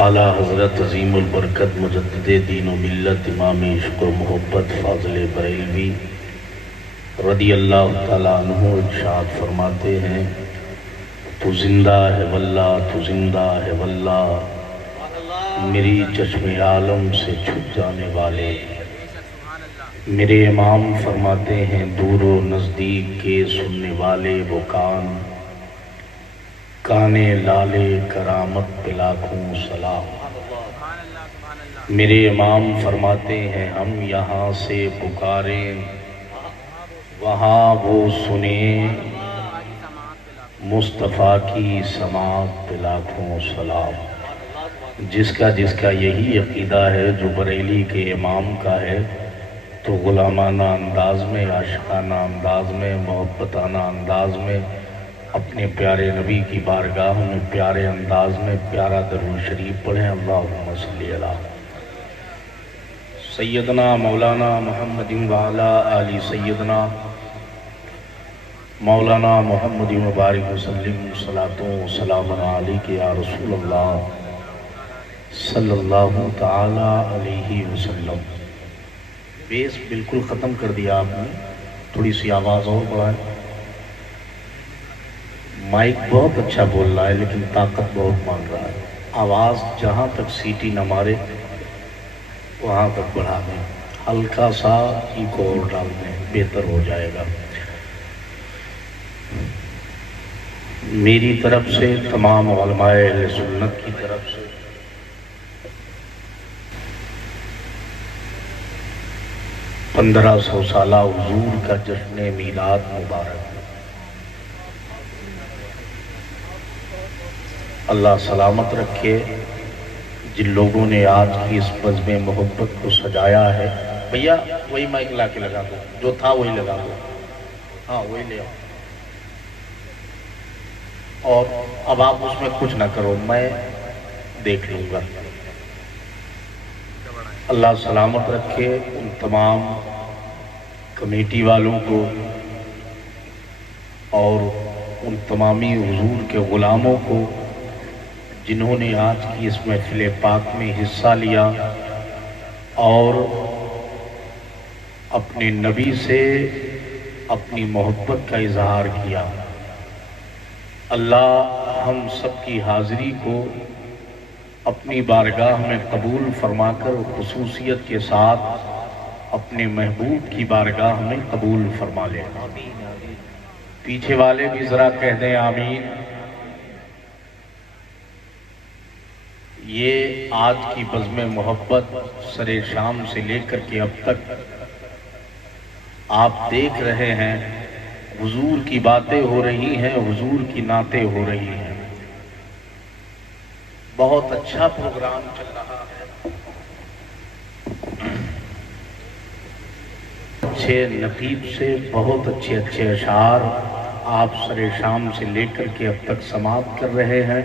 اعلیٰ حضرت عظیم البرکت مجدد دین و ملت امام عشق و محبت فاضل بریلوی رضی اللہ تعالیٰ عنہ ارشاد فرماتے ہیں، تو زندہ ہے واللہ، تو زندہ ہے واللہ، میری چشم عالم سے چھپ جانے والے۔ میرے امام فرماتے ہیں، دور و نزدیک کے سننے والے وہ کانے لالے کرامت پہ لاکھوں سلام۔ میرے امام فرماتے ہیں، ہم یہاں سے پکاریں وہاں وہ سنیں، مصطفیٰ کی سماعت پہ لاکھوں سلام۔ جس کا یہی عقیدہ ہے جو بریلی کے امام کا ہے، تو غلامانہ انداز میں، عاشقانہ انداز میں، محبتانہ انداز میں اپنے پیارے نبی کی بارگاہ میں پیارے انداز میں پیارا درود شریف پڑھیں۔ اللہم صلی علی سیدنا مولانا محمد وعلی آل سیدنا مولانا محمد مبارک وسلم، صلاۃ و سلام علیک یا رسول اللہ صلی اللہ تعالی علیہ وسلم۔ بیس بالکل ختم کر دیا آپ نے، تھوڑی سی آواز اور بڑھائیں۔ مائک بہت اچھا بول رہا ہے لیکن طاقت بہت مانگ رہا ہے۔ آواز جہاں تک سیٹی نہ مارے وہاں تک بڑھا دیں، ہلکا سا ایکو اور ڈال دیں، بہتر ہو جائے گا۔ میری طرف سے، تمام علماء اہل سنت کی طرف سے، پندرہ سو سالہ حضور کا جشن میلاد مبارک۔ اللہ سلامت رکھے جن لوگوں نے آج کی اس بزم محبت کو سجایا ہے۔ بھیا وہی مائک لا کے لگا دو، جو تھا وہی لگا دو، ہاں وہی لے آؤ۔ اور اب آپ اس میں کچھ نہ کرو، میں دیکھ لوں گا۔ اللہ سلامت رکھے ان تمام کمیٹی والوں کو اور ان تمامی حضور کے غلاموں کو جنہوں نے آج کی اس محفل پاک میں حصہ لیا اور اپنے نبی سے اپنی محبت کا اظہار کیا۔ اللہ ہم سب کی حاضری کو اپنی بارگاہ میں قبول فرما کر خصوصیت کے ساتھ اپنے محبوب کی بارگاہ میں قبول فرما لے۔ پیچھے والے بھی ذرا کہہ دیں آمین۔ یہ آج کی بزم محبت سر شام سے لے کر کے اب تک آپ دیکھ رہے ہیں، حضور کی باتیں ہو رہی ہیں، حضور کی نعتیں ہو رہی ہیں۔ بہت اچھا پروگرام چل رہا ہے۔ اچھے نقیب سے بہت اچھے اشعار آپ سر شام سے لے کر کے اب تک سماعت کر رہے ہیں،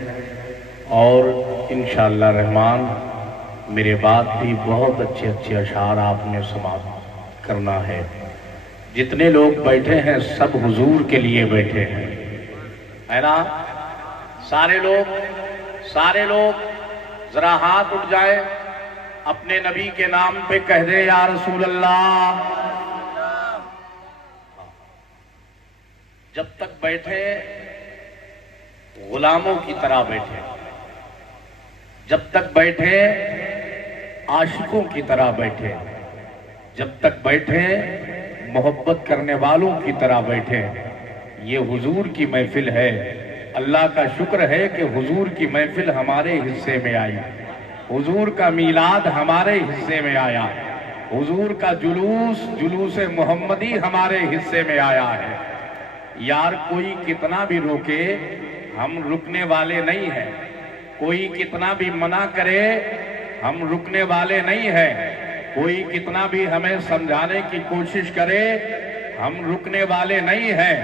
اور انشاءاللہ رحمان میرے بعد بھی بہت اچھے اشعار آپ نے سماعت کرنا ہے۔ جتنے لوگ بیٹھے ہیں سب حضور کے لیے بیٹھے ہیں، ہے نا؟ سارے لوگ ذرا ہاتھ اٹھ جائے، اپنے نبی کے نام پہ کہہ دے یا رسول اللہ۔ جب تک بیٹھے غلاموں کی طرح بیٹھے، جب تک بیٹھے عاشقوں کی طرح بیٹھے، جب تک بیٹھے محبت کرنے والوں کی طرح بیٹھے۔ یہ حضور کی محفل ہے۔ اللہ کا شکر ہے کہ حضور کی محفل ہمارے حصے میں آئی، حضور کا میلاد ہمارے حصے میں آیا، حضور کا جلوس محمدی ہمارے حصے میں آیا ہے۔ یار کوئی کتنا بھی روکے ہم رکنے والے نہیں ہیں، کوئی کتنا بھی منع کرے ہم رکنے والے نہیں ہیں، کوئی کتنا بھی ہمیں سمجھانے کی کوشش کرے ہم رکنے والے نہیں ہیں۔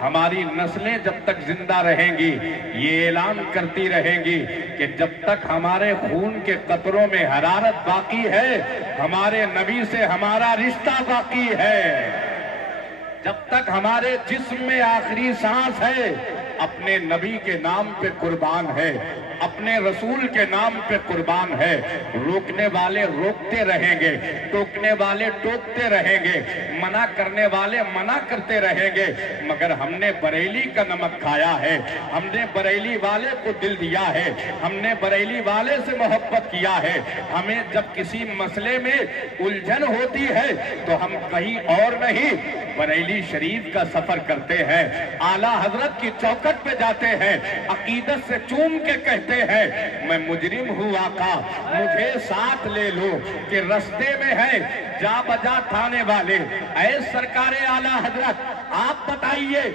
ہماری نسلیں جب تک زندہ رہیں گی یہ اعلان کرتی رہیں گی کہ جب تک ہمارے خون کے قطروں میں حرارت باقی ہے ہمارے نبی سے ہمارا رشتہ باقی ہے، جب تک ہمارے جسم میں آخری سانس ہے اپنے نبی کے نام پہ قربان ہے، اپنے رسول کے نام پہ قربان ہے۔ روکنے والے روکتے رہیں گے، ٹوکنے والے ٹوکتے رہیں گے، منع کرنے والے منع کرتے رہیں گے، مگر ہم نے بریلی کا نمک کھایا ہے، ہم نے بریلی والے کو دل دیا ہے، ہم نے بریلی والے سے محبت کیا ہے۔ ہمیں جب کسی مسئلے میں الجھن ہوتی ہے تو ہم کہیں اور نہیں بریلی شریف کا سفر کرتے ہیں، اعلیٰ حضرت کی چوکٹ پہ جاتے ہیں، عقیدت سے چوم کے کہتے ہیں میں مجرم ہوں آقا مجھے ساتھ لے لو، کہ رستے میں ہے جا بجا تھانے والے۔ اے سرکار اعلیٰ حضرت آپ بتائیے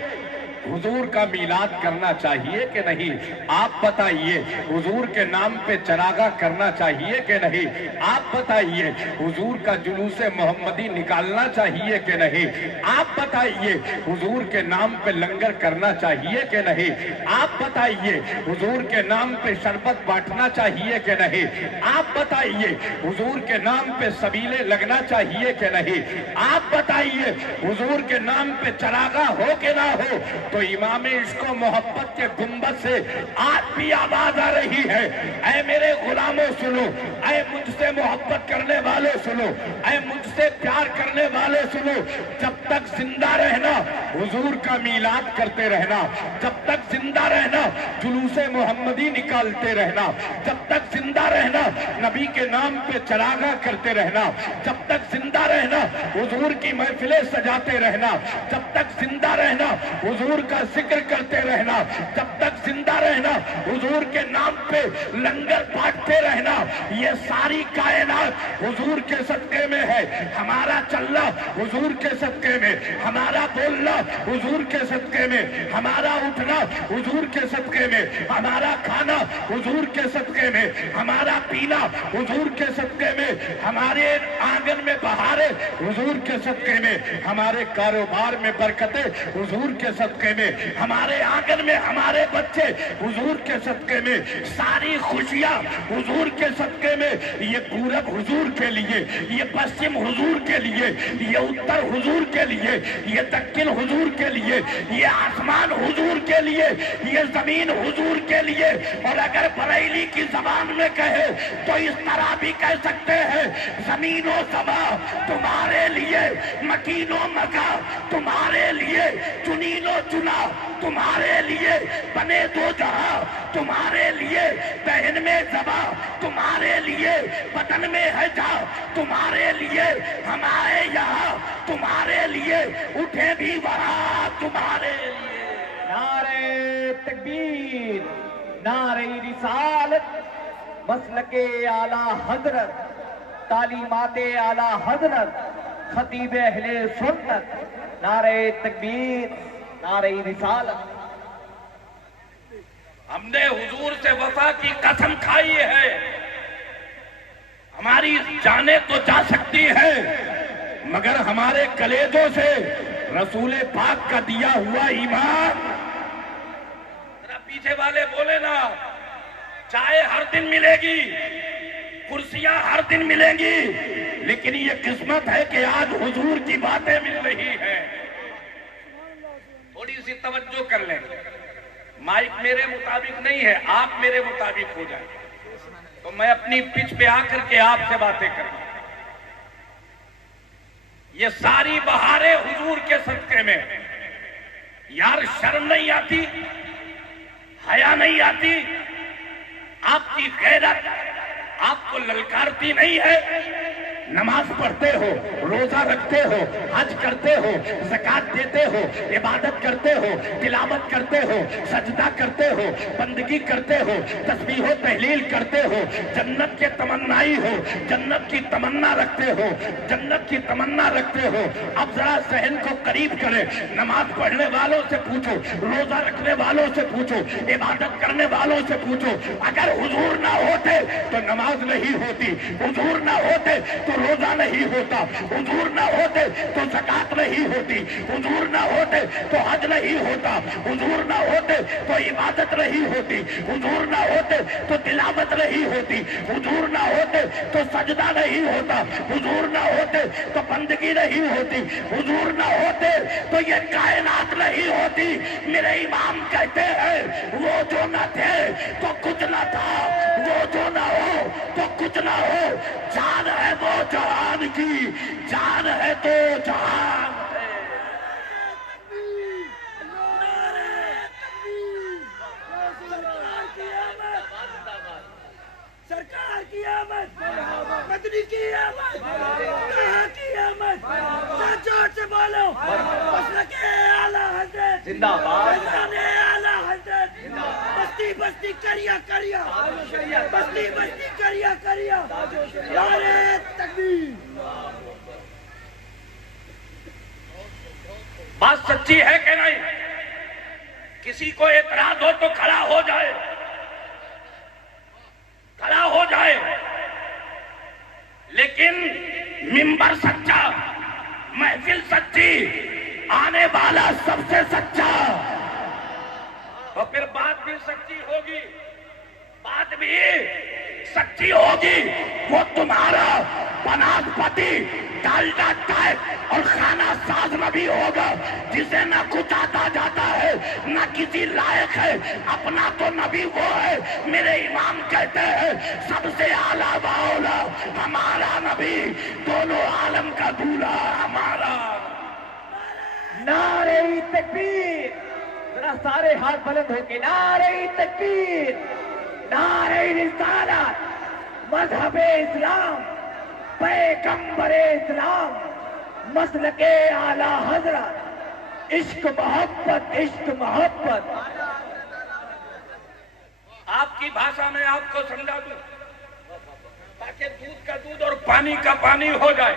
حضور کا میلاد کرنا چاہیے کہ نہیں؟ آپ بتائیے حضور کے نام پہ چراغاں کرنا چاہیے کہ نہیں؟ آپ بتائیے حضور کا جلوس محمدی نکالنا چاہیے کہ نہیں؟ آپ بتائیے حضور کے نام پہ لنگر کرنا چاہیے کہ نہیں؟ آپ بتائیے حضور کے نام پہ شربت بانٹنا چاہیے کہ نہیں؟ آپ بتائیے حضور کے نام پہ سبیلے لگنا چاہیے کہ نہیں؟ آپ بتائیے حضور کے نام پہ چراغاں ہو کہ نہ ہو؟ تو امام عشق و محبت کے گنبد سے آج بھی آواز آ رہی ہے، اے میرے غلاموں سنو، اے مجھ سے محبت کرنے والے سنو، اے مجھ سے پیار کرنے والے سنو، جب تک زندہ رہنا حضور کا میلاد کرتے رہنا، جب تک زندہ رہنا جلوس محمدی نکالتے رہنا، جب تک زندہ رہنا نبی کے نام پہ چراغاں کرتے رہنا، جب تک زندہ رہنا حضور کی محفلیں سجاتے رہنا، جب تک زندہ رہنا حضور کا ذکر کرتے رہنا، جب تک زندہ رہنا حضور کے نام پہ لنگر بانٹتے رہنا، یہ ساری کائنات حضور کے صدقے میں ہے۔ ہمارا چلنا حضور کے صدقے میں، ہمارا بولنا حضور کے صدقے میں، ہمارا اٹھنا حضور کے صدقے میں، ہمارا کھانا حضور کے صدقے میں، ہمارا پینا حضور کے صدقے میں، ہمارے آنگن میں بہاریں حضور کے صدقے میں، ہمارے کاروبار میں برکتیں حضور کے صدقے میں، ہمارے آنگن میں ہمارے بچے حضور کے صدقے میں، ساری خوشیاں حضور کے صدقے میں۔ یہ پورب حضور کے لیے، یہ پشچم حضور کے لیے، یہ اتر حضور کے لیے، یہ دکن حضور کے لیے، یہ آسمان حضور کے لیے، یہ زمین حضور کے لیے۔ اور اگر بریلی کی زبان میں کہے تو اس طرح بھی کہہ سکتے ہیں زمین و سما تمہارے لیے، مکین و مکا تمہارے لیے، چنین و چنا تمہارے لیے، بنے دو جہاں تمہارے لیے، بہن میں زبا تمہارے لیے، بدن میں ہے جا تمہارے لیے، ہم آئے یہاں تمہارے لیے، اٹھے بھی وہاں تمہارے لیے۔ نعرہ تکبیر، نعرہ رسالت، مسلک اعلیٰ حضرت، تعلیمات اعلیٰ حضرت، خطیب اہل سنت، نعرہ تکبیر، نعرہ رسالت۔ ہم نے حضور سے وفا کی قسم کھائی ہے، ہماری جانیں تو جا سکتی ہیں مگر ہمارے کلیجوں سے رسول پاک کا دیا ہوا ایمان۔ ذرا پیچھے والے بولے نا، چائے ہر دن ملے گی، کرسیاں ہر دن ملیں گی، لیکن یہ قسمت ہے کہ آج حضور کی باتیں مل رہی ہیں۔ تھوڑی سی توجہ کر لیں، مائک میرے مطابق نہیں ہے، آپ میرے مطابق ہو جائیں تو میں اپنی پچ پہ آ کر کے آپ سے باتیں کروں۔ یہ ساری بہاریں حضور کے صدقے میں۔ یار شرم نہیں آتی، حیا نہیں آتی، آپ کی غیرت آپ کو للکارتی نہیں ہے؟ نماز پڑھتے ہو، روزہ رکھتے ہو، حج کرتے ہو، زکوٰۃ دیتے ہو، عبادت کرتے ہو، تلاوت کرتے ہو، سجدہ کرتے ہو، بندگی کرتے ہو، تسبیح و تحلیل کرتے ہو، جنت کے تمنائی ہو، جنت کی تمنا رکھتے ہو، جنت کی تمنا رکھتے ہو۔ اب ذرا ذہن کو قریب کرے، نماز پڑھنے والوں سے پوچھو، روزہ رکھنے والوں سے پوچھو، عبادت کرنے والوں سے پوچھو، اگر حضور نہ ہوتے تو نماز نہیں ہوتی، حضور نہ ہوتے تو تو روزہ نہیں ہوتا، حضور نہ ہوتے تو زکات نہیں ہوتی، حضور نہ ہوتے تو حج نہیں ہوتا، حضور نہ ہوتے تو عبادت نہیں ہوتی، حضور نہ ہوتے تو تلاوت نہیں ہوتی، حضور نہ ہوتے تو سجدہ نہیں ہوتا، حضور نہ ہوتے تو بندگی نہیں ہوتی، حضور نہ ہوتے تو یہ کائنات نہیں ہوتی۔ میرے امام کہتے ہیں وہ جو نہ تھے تو کچھ نہ تھا، وہ جو نہ ہو تو کچھ نہ ہو، جان ہے وہ جہان کی، جان ہے تو جہان ہے۔ سرکار کی آمد، مدنی کی آمد، کہاں کی آمد، سچوٹ سے بولو، مسلک اعلیٰ حضرت زندہ باد، فیضان اعلیٰ حضرت، بستی بستی کریا کریا، بستی بستی کریا کریا، نعرہ تکبیر۔ بات سچی ہے کہ نہیں؟ کسی کو اعتراض ہو تو کھڑا ہو جائے، کھڑا ہو جائے، لیکن منبر سچا، محفل سچی، آنے والا سب سے سچا، اور پھر بات بھی سچی ہوگی، بات بھی سچی ہوگی۔ وہ تمہارا بناسپتی ڈالڈا ٹائپ اور خانہ ساز نبی ہوگا، جسے نہ کچھ آتا جاتا ہے نہ کسی لائق ہے، اپنا تو نبی وہ ہے۔ میرے امام کہتے ہیں سب سے اعلیٰ باولا ہمارا نبی، دونوں عالم کا دولہا ہمارا۔ نعرہ تکبیر، ذرا سارے ہاتھ بلند ہو کے نعرہ تکبیر، نعرہ رسالت، مذہب اسلام، پیغمبر اسلام، مسلک اعلیٰ حضرت، عشق محبت، عشق محبت۔ آپ کی بھاشا میں آپ کو سمجھا دوں تاکہ دودھ کا دودھ اور پانی کا پانی ہو جائے۔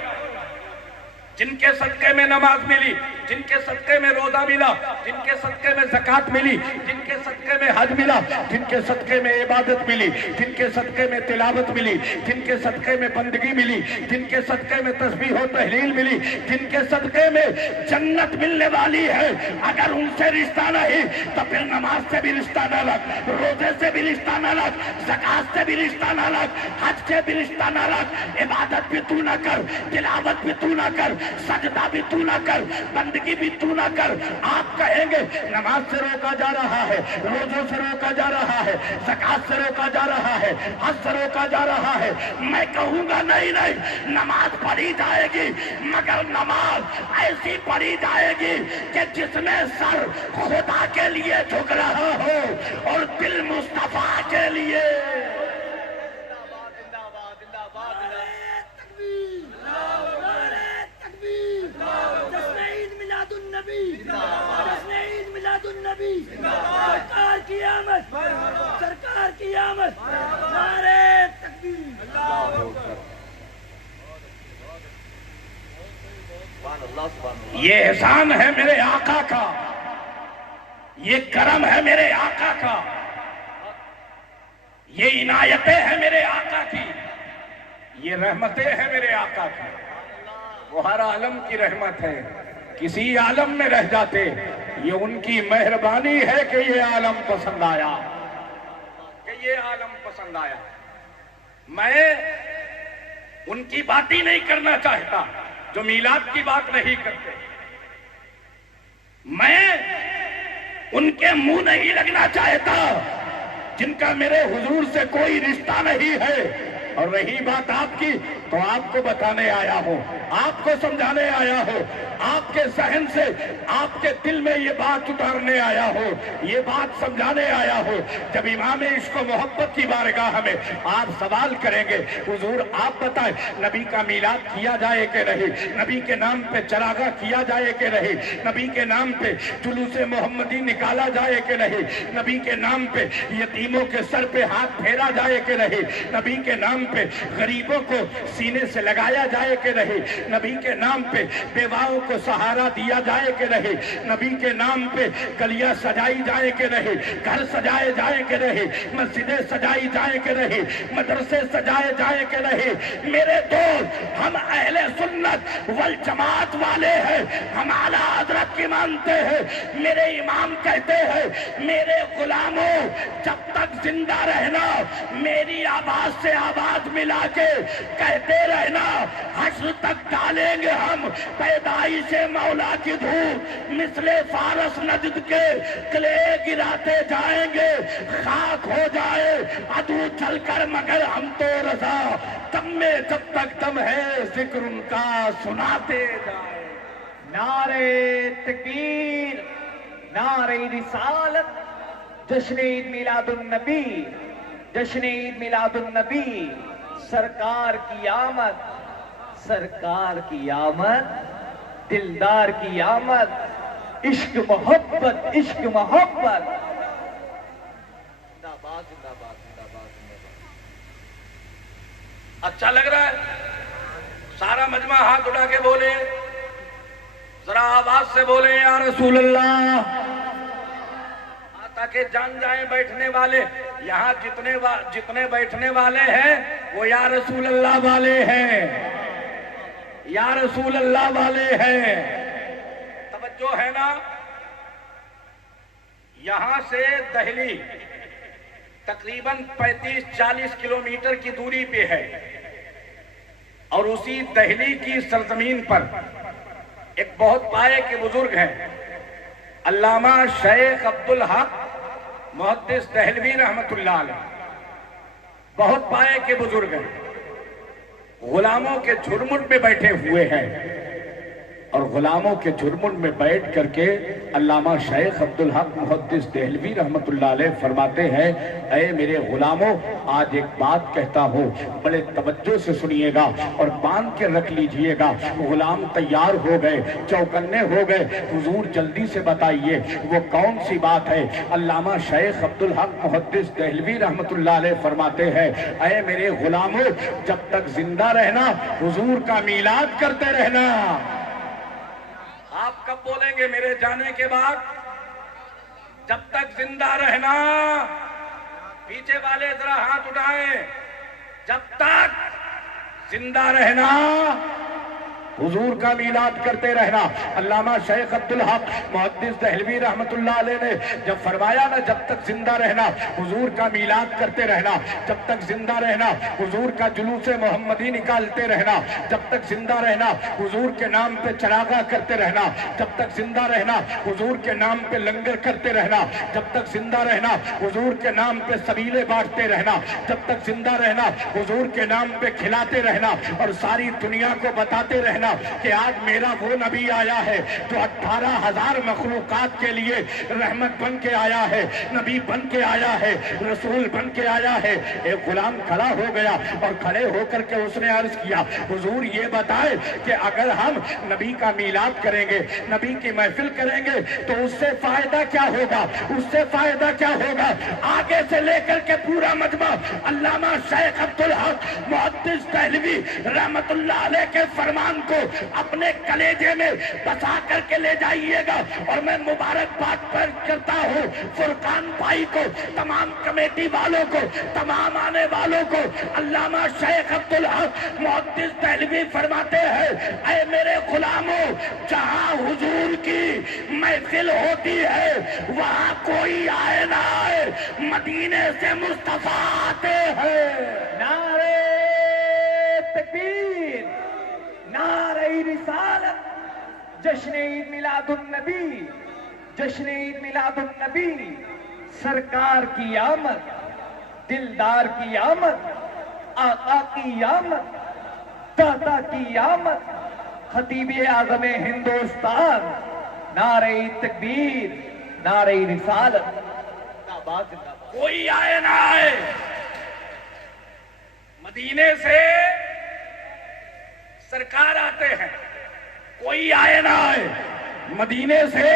جن کے صدقے میں نماز ملی، جن کے صدقے میں روزہ ملا، جن کے صدقے میں زکات ملی، جن کے صدقے میں حج ملا، جن کے صدقے میں عبادت ملی، جن کے صدقے میں تلاوت ملی، جن کے صدقے میں بندگی ملی، جن کے صدقے میں تسبیح و تحلیل ملی، جن کے صدقے میں جنت ملنے والی ہے، اگر ان سے رشتہ نہیں تو پھر نماز سے بھی رشتہ نہ لگ، روزے سے بھی رشتہ نہ لگ، زکات سے بھی رشتہ نہ لگ، حج سے بھی رشتہ نہ لگ، عبادت بھی تو نہ کر، تلاوت بھی تو نہ کر، سجدہ بھی تو نہ کر، بندگی بھی تو نہ کر۔ آپ کہیں گے نماز سے روکا جا رہا ہے، روزوں سے روکا جا رہا ہے، زکات سے روکا جا رہا ہے، حج سے روکا جا رہا ہے، میں کہوں گا نہیں نہیں، نماز پڑھی جائے گی، مگر نماز ایسی پڑھی جائے گی کہ جس میں سر خدا کے لیے جھک رہا ہو اور دل مصطفیٰ کے لیے۔ جشن عید میلاد النبی، سرکار کی آمد، سرکار کی آمد، نعرہ تکبیر۔ یہ احسان ہے میرے آقا کا، یہ کرم ہے میرے آقا کا، یہ عنایتیں ہیں میرے آقا کی، یہ رحمتیں ہیں میرے آقا کی۔ وہ ہر عالم کی رحمت ہے، کسی عالم میں رہ جاتے، یہ ان کی مہربانی ہے کہ یہ عالم پسند آیا، کہ یہ عالم پسند آیا۔ میں ان کی بات ہی نہیں کرنا چاہتا جو میلاد کی بات نہیں کرتے، میں ان کے منہ نہیں لگنا چاہتا جن کا میرے حضور سے کوئی رشتہ نہیں ہے۔ اور رہی بات آپ کی تو آپ کو بتانے آیا ہوں، آپ کو سمجھانے آیا ہوں، آپ کے ذہن سے آپ کے دل میں یہ بات اتارنے آیا ہوں، یہ بات سمجھانے آیا ہوں۔ جب امام عشق و محبت کی بارگاہ میں آپ سوال کریں گے حضور آپ بتائیں نبی کا میلاد کیا جائے کہ نہیں، نبی کے نام پہ چراغاں کیا جائے کہ نہیں، نبی کے نام پہ جلوس محمدی نکالا جائے کہ نہیں، نبی کے نام پہ یتیموں کے سر پہ ہاتھ پھیرا جائے کہ نہیں، نبی کے نام پہ غریبوں کو سینے سے لگایا جائے کہ رہے، نبی کے نام پہ بیواؤں کو سہارا دیا جائے کہ رہے، نبی کے نام پہ گلیاں سجائی جائے کہ رہے، گھر سجائے جائے کہ رہے، مسجدیں سجائی جائے کہ رہے، مدرسے سجائے جائے کہ رہے۔ میرے دوست، ہم اہل سنت والجماعت والے ہیں، ہم اعلیٰ حضرت کی مانتے ہیں۔ میرے امام کہتے ہیں میرے غلاموں جب تک زندہ رہنا میری آواز سے آواز ملا کے کہتے رہنا، حشر تک ڈالیں گے ہم پیدائش مولا کی دھوپ، مثل فارس نجد کے کلے گراتے جائیں گے، خاک ہو جائے عدو چل کر مگر ہم تو رضا، دم میں جب تک دم ہے ذکر ان کا سناتے جائیں۔ نعرے تکبیر، نعرہ رسالت، جشن عید میلاد النبی، جشن عید میلاد النبی، سرکار کی آمد، سرکار کی آمد، دلدار کی آمد، عشق محبت، عشق محبت۔ زندہ باد، زندہ باد، زندہ باد، زندہ باد۔ اچھا لگ رہا ہے؟ سارا مجمع ہاتھ اٹھا کے بولے، ذرا آواز سے بولے یا رسول اللہ، تاکہ جان جائیں بیٹھنے والے، یہاں جتنے بیٹھنے والے ہیں وہ یا رسول اللہ والے ہیں، یا رسول اللہ والے ہیں۔ توجہ ہے نا؟ یہاں سے دہلی تقریباً 35-40 کلومیٹر کی دوری پہ ہے، اور اسی دہلی کی سرزمین پر ایک بہت پائے کے بزرگ ہیں، علامہ شیخ عبدالحق محدث دہلوی رحمت اللہ علیہ، بہت پائے کے بزرگ ہیں، غلاموں کے جھرمٹ میں بیٹھے ہوئے ہیں، اور غلاموں کے جھرمٹ میں بیٹھ کر کے علامہ شیخ عبدالحق محدث دہلوی رحمت اللہ علیہ فرماتے ہیں، اے میرے غلاموں، آج ایک بات کہتا ہوں، بڑے توجہ سے سنیے گا اور باندھ کے رکھ لیجئے گا۔ غلام تیار ہو گئے، چوکنے ہو گئے، حضور جلدی سے بتائیے وہ کون سی بات ہے؟ علامہ شیخ عبدالحق محدث دہلوی رحمت اللہ علیہ فرماتے ہیں، اے میرے غلاموں، جب تک زندہ رہنا حضور کا میلاد کرتے رہنا۔ آپ کب بولیں گے میرے جانے کے بعد؟ جب تک زندہ رہنا۔ پیچھے والے ذرا ہاتھ اٹھائیں، جب تک زندہ رہنا حضور کا میلاد کرتے رہنا۔ علامہ شیخ عبدالحق محدث دہلوی رحمت اللہ علیہ نے جب فرمایا نا، جب تک زندہ رہنا حضور کا میلاد کرتے رہنا، جب تک زندہ رہنا حضور کا جلوس محمدی نکالتے رہنا، جب تک زندہ رہنا حضور کے نام پہ چراغاں کرتے رہنا، جب تک زندہ رہنا حضور کے نام پہ لنگر کرتے رہنا، جب تک زندہ رہنا حضور کے نام پہ سبیلے بانٹتے رہنا، جب تک زندہ رہنا حضور کے نام پہ کھلاتے رہنا، اور ساری دنیا کو بتاتے رہنا کہ آج میرا وہ نبی آیا ہے جو 18,000 مخلوقات کے لیے رحمت بن کے آیا ہے، نبی بن کے آیا ہے، رسول بن کے آیا ہے۔ ایک غلام کھڑا ہو گیا اور کھڑے ہو کر کے اس نے عرض کیا، حضور یہ بتائے کہ اگر ہم نبی کا میلاد کریں گے، نبی کی محفل کریں گے تو اس سے فائدہ کیا ہوگا؟ اس سے فائدہ کیا ہوگا؟ آگے سے لے کر کے پورا مجمع علامہ شیخ عبدالحق محدث دہلوی رحمت اللہ علیہ کے فرمان کو اپنے کلیجے میں بسا کر کے لے جائیے گا۔ اور میں مبارکباد پر کرتا ہوں فرقان بھائی کو، تمام کمیٹی والوں کو، تمام آنے والوں کو۔ علامہ شیخ عبدالحق محدث دہلوی فرماتے ہیں، اے میرے غلاموں، جہاں حضور کی محفل ہوتی ہے وہاں کوئی آئے نہ آئے، مدینے سے مصطفیٰ آتے ہیں۔ نعرہ تکبیر، نعرہ رسالت، جشن عید میلاد النبی، جشن عید میلاد النبی، سرکار کی آمد، دلدار کی آمد، آقا کی آمد، دادا کی آمد، خطیب اعظم ہندوستان، نعرہ تکبیر، نعرہ رسالت، زندہ باد، زندہ باد۔ کوئی آئے نہ آئے، مدینے سے سرکار آتے ہیں، کوئی آئے نہ آئے، مدینے سے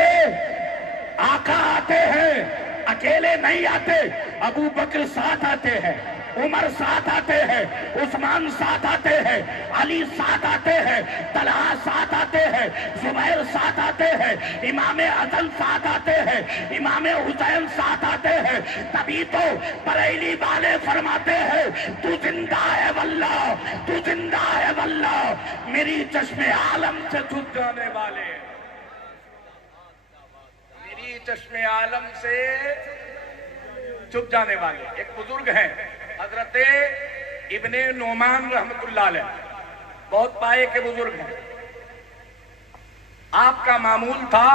آقا آتے ہیں، اکیلے نہیں آتے، ابو بکر ساتھ آتے ہیں، عمر ساتھ آتے ہیں، عثمان ساتھ آتے ہیں، علی ساتھ آتے ہیں، طلحہ ساتھ آتے ہیں، زبیر ساتھ آتے ہیں، امام حسن ساتھ آتے ہیں، امام حسین ساتھ آتے ہیں، تبھی تو بریلی والے فرماتے ہیں تو زندہ ہے واللہ، تو زندہ ہے واللہ، میری چشم عالم سے چھپ جانے والے، میری چشم عالم سے چھپ جانے والے۔ ایک بزرگ ہیں حضرت ابن نعمان رحمت اللہ علیہ، بہت پائے کے بزرگ ہیں۔ آپ کا معمول تھا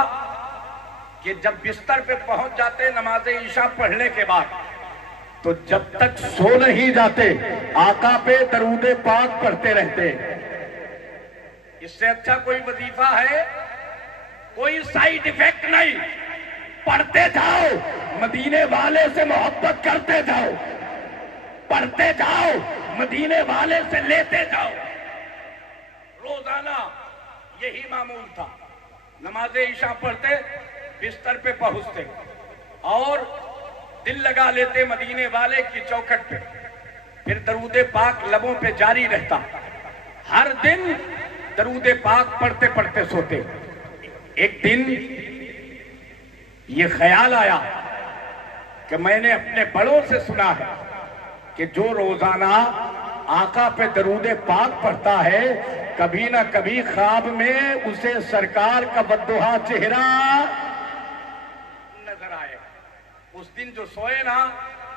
کہ جب بستر پہ پہنچ جاتے نماز عشاء پڑھنے کے بعد تو جب تک سو نہیں جاتے آقا پہ درود پاک پڑھتے رہتے۔ اس سے اچھا کوئی وظیفہ ہے؟ کوئی سائیڈ ایفیکٹ نہیں، پڑھتے جاؤ، مدینے والے سے محبت کرتے جاؤ، پڑھتے جاؤ، مدینے والے سے لیتے جاؤ۔ روزانہ یہی معمول تھا، نماز عشاء پڑھتے، بستر پہ پہنچتے اور دل لگا لیتے مدینے والے کی چوکھٹ پہ، پھر درود پاک لبوں پہ جاری رہتا، ہر دن درود پاک پڑھتے پڑھتے سوتے۔ ایک دن یہ خیال آیا کہ میں نے اپنے بڑوں سے سنا ہے کہ جو روزانہ آقا پہ درود پاک پڑھتا ہے کبھی نہ کبھی خواب میں اسے سرکار کا بددعا چہرہ نظر آئے۔ اس دن جو سوئے نا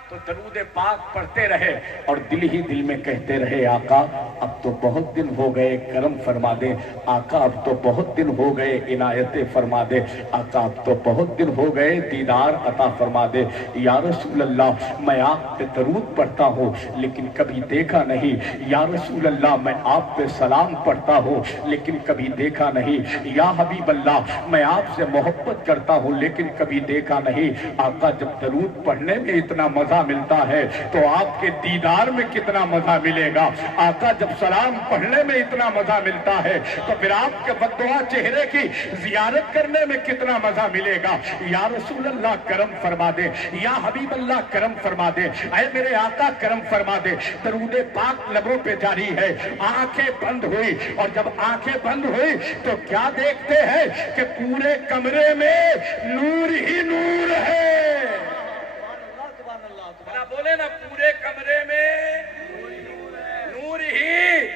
تو درود پاک پڑھتے رہے اور دل ہی دل میں کہتے رہے آقا اب تو بہت دن ہو گئے کرم فرما دے، آقا اب تو بہت دن ہو گئے عنایتیں فرما دے، آقا اب تو بہت دن ہو گئے دیدار عطا فرما دے۔ یا رسول اللہ میں آپ پہ درود پڑھتا ہوں لیکن کبھی دیکھا نہیں، یا رسول اللہ میں آپ پہ سلام پڑھتا ہوں لیکن کبھی دیکھا نہیں، یا حبیب اللہ میں آپ سے محبت کرتا ہوں لیکن کبھی دیکھا نہیں۔ آقا جب درود پڑھنے میں اتنا مزہ ملتا ہے تو آپ کے دیدار میں کتنا مزہ ملے گا۔ آقا جب سلام پڑھنے میں اتنا مزہ ملتا ہے تو پھر آپ کے بددعا چہرے کی زیارت کرنے میں کتنا مزہ ملے گا۔ یا رسول اللہ کرم فرما دے، یا حبیب اللہ کرم فرما دے، اے میرے آقا کرم فرما دے۔ درود پاک لبوں پہ جاری ہے، آنکھیں بند ہوئی اور جب آنکھیں بند ہوئی تو کیا دیکھتے ہیں کہ پورے کمرے میں نور ہی نور ہے۔ بولے نا پورے کمرے میں نور ہی،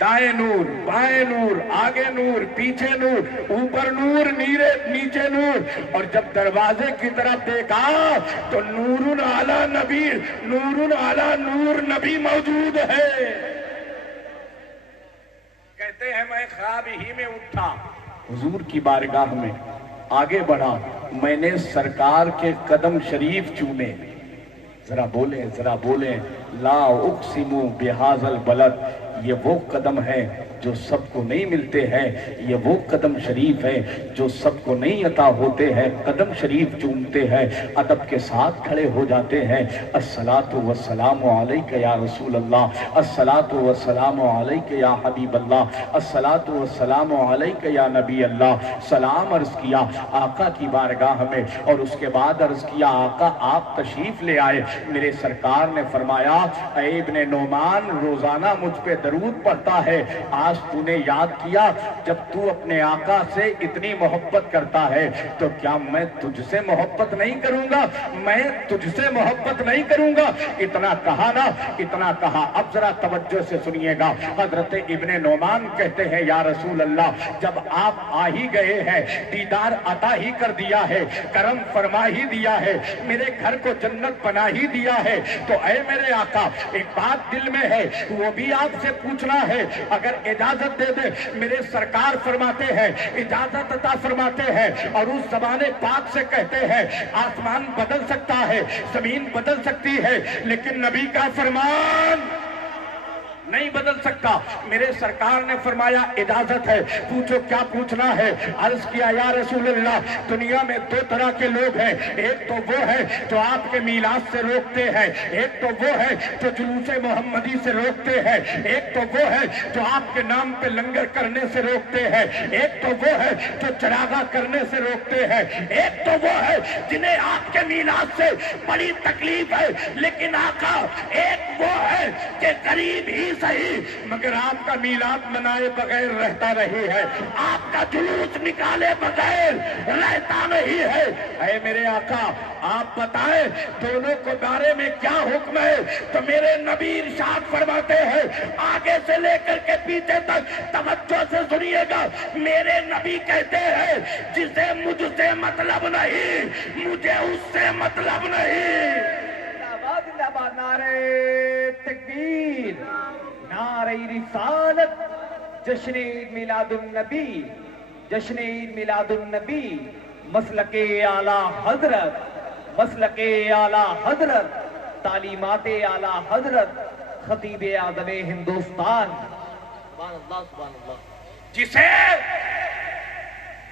دائیں نور، بائیں نور، آگے نور، پیچھے نور، اوپر نور، نیچے نور، اور جب دروازے کی طرف دیکھا تو نور علی نبی، نور علی نور نبی موجود ہے۔ کہتے ہیں میں خواب ہی میں اٹھا، حضور کی بارگاہ میں آگے بڑھا، میں نے سرکار کے قدم شریف چومے۔ ذرا بولیں لا اقسم بہذا البلد، یہ وہ قدم ہے جو سب کو نہیں ملتے ہیں، یہ وہ قدم شریف ہے جو سب کو نہیں عطا ہوتے ہیں۔ قدم شریف چومتے ہیں، ادب کے ساتھ کھڑے ہو جاتے ہیں، الصلاۃ والسلام علیک یا رسول اللہ، الصلاۃ والسلام علیک یا حبیب اللہ، الصلاۃ والسلام علیک یا نبی اللہ۔ سلام عرض کیا آقا کی بارگاہ میں اور اس کے بعد عرض کیا آقا آپ تشریف لے آئے۔ میرے سرکار نے فرمایا اے ابن نعمان روزانہ مجھ پہ درود پڑھتا ہے، آج تو نے یاد کیا جب تو اپنے آقا سے اتنی محبت کرتا ہے تو کیا میں تجھ سے محبت نہیں کروں گا؟ میں تجھ سے محبت نہیں کروں گا؟ اتنا کہا نا، اتنا کہا۔ اب ذرا توجہ سے سنیے گا، حضرت ابن نعمان کہتے ہیں یا رسول اللہ جب آپ آ ہی گئے ہیں، دیدار عطا ہی کر دیا ہے، کرم فرما ہی دیا ہے، میرے گھر کو جنت بنا ہی دیا ہے، تو اے میرے آقا ایک بات دل میں ہے وہ بھی آپ سے پوچھنا ہے، اگر اجازت دے دے۔ میرے سرکار فرماتے ہیں اجازت عطا فرماتے ہیں اور اس زبان پاک سے کہتے ہیں آسمان بدل سکتا ہے، زمین بدل سکتی ہے، لیکن نبی کا فرمان نہیں بدل سکتا۔ میرے سرکار نے فرمایا اجازت ہے، پوچھو کیا پوچھنا ہے۔ عرض کیا یا رسول اللہ، دنیا میں دو طرح کے لوگ ہیں، ایک تو وہ ہے جو آپ کے میلاد سے روکتے ہیں، ایک تو وہ ہے جو جلوس محمدی سے روکتے ہیں، ایک تو وہ ہے جو آپ کے نام پہ لنگر کرنے سے روکتے ہیں، ایک تو وہ ہے جو چراغاں کرنے سے روکتے ہیں، ایک تو وہ ہے جنہیں آپ کے میلاد سے بڑی تکلیف ہے، لیکن آقا ایک وہ ہے کہ غریب ہی صحیح مگر آپ کا میلاد منائے بغیر رہتا نہیں ہے، آپ کا جلوس نکالے بغیر رہتا نہیں ہے۔ اے میرے آقا آپ بتائیں دونوں کو بارے میں کیا حکم ہے؟ تو میرے نبی ارشاد فرماتے ہیں، آگے سے لے کر کے پیچھے تک توجہ سے سنیے گا، میرے نبی کہتے ہیں جسے مجھ سے مطلب نہیں مجھے اس سے مطلب نہیں۔ زندہ باد نعرہ تکبیر، نعرہ رسالت، جشن عید میلاد النبی، جشن عید میلاد النبی، مسلک اعلیٰ حضرت، مسلک اعلیٰ حضرت، تعلیمات اعلیٰ حضرت، خطیب اعظم ہندوستان۔ سبحان اللہ سبحان اللہ۔ جسے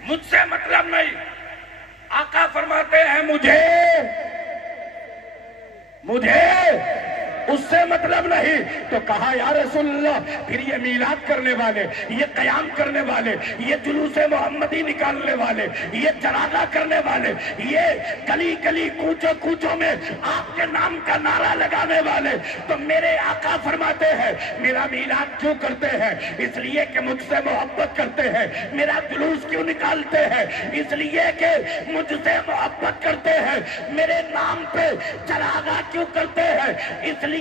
مجھ سے مطلب نہیں، آقا فرماتے ہیں مجھے اس سے مطلب نہیں، تو کہا یا رسول اللہ پھر یہ میلاد کرنے والے، یہ قیام کرنے والے، یہ جلوس محمدی نکالنے والے، یہ چراغاں کرنے والے، یہ گلی گلی کوچوں کوچوں میں آپ کے نام کا نعرہ لگانے والے، تو میرے آقا فرماتے ہیں میرا میلاد کیوں کرتے ہیں؟ اس لیے کہ مجھ سے محبت کرتے ہیں۔ میرا جلوس کیوں نکالتے ہیں؟ اس لیے کہ مجھ سے محبت کرتے ہیں۔ میرے نام پہ چراغاں کیوں کرتے ہیں؟ اس لیے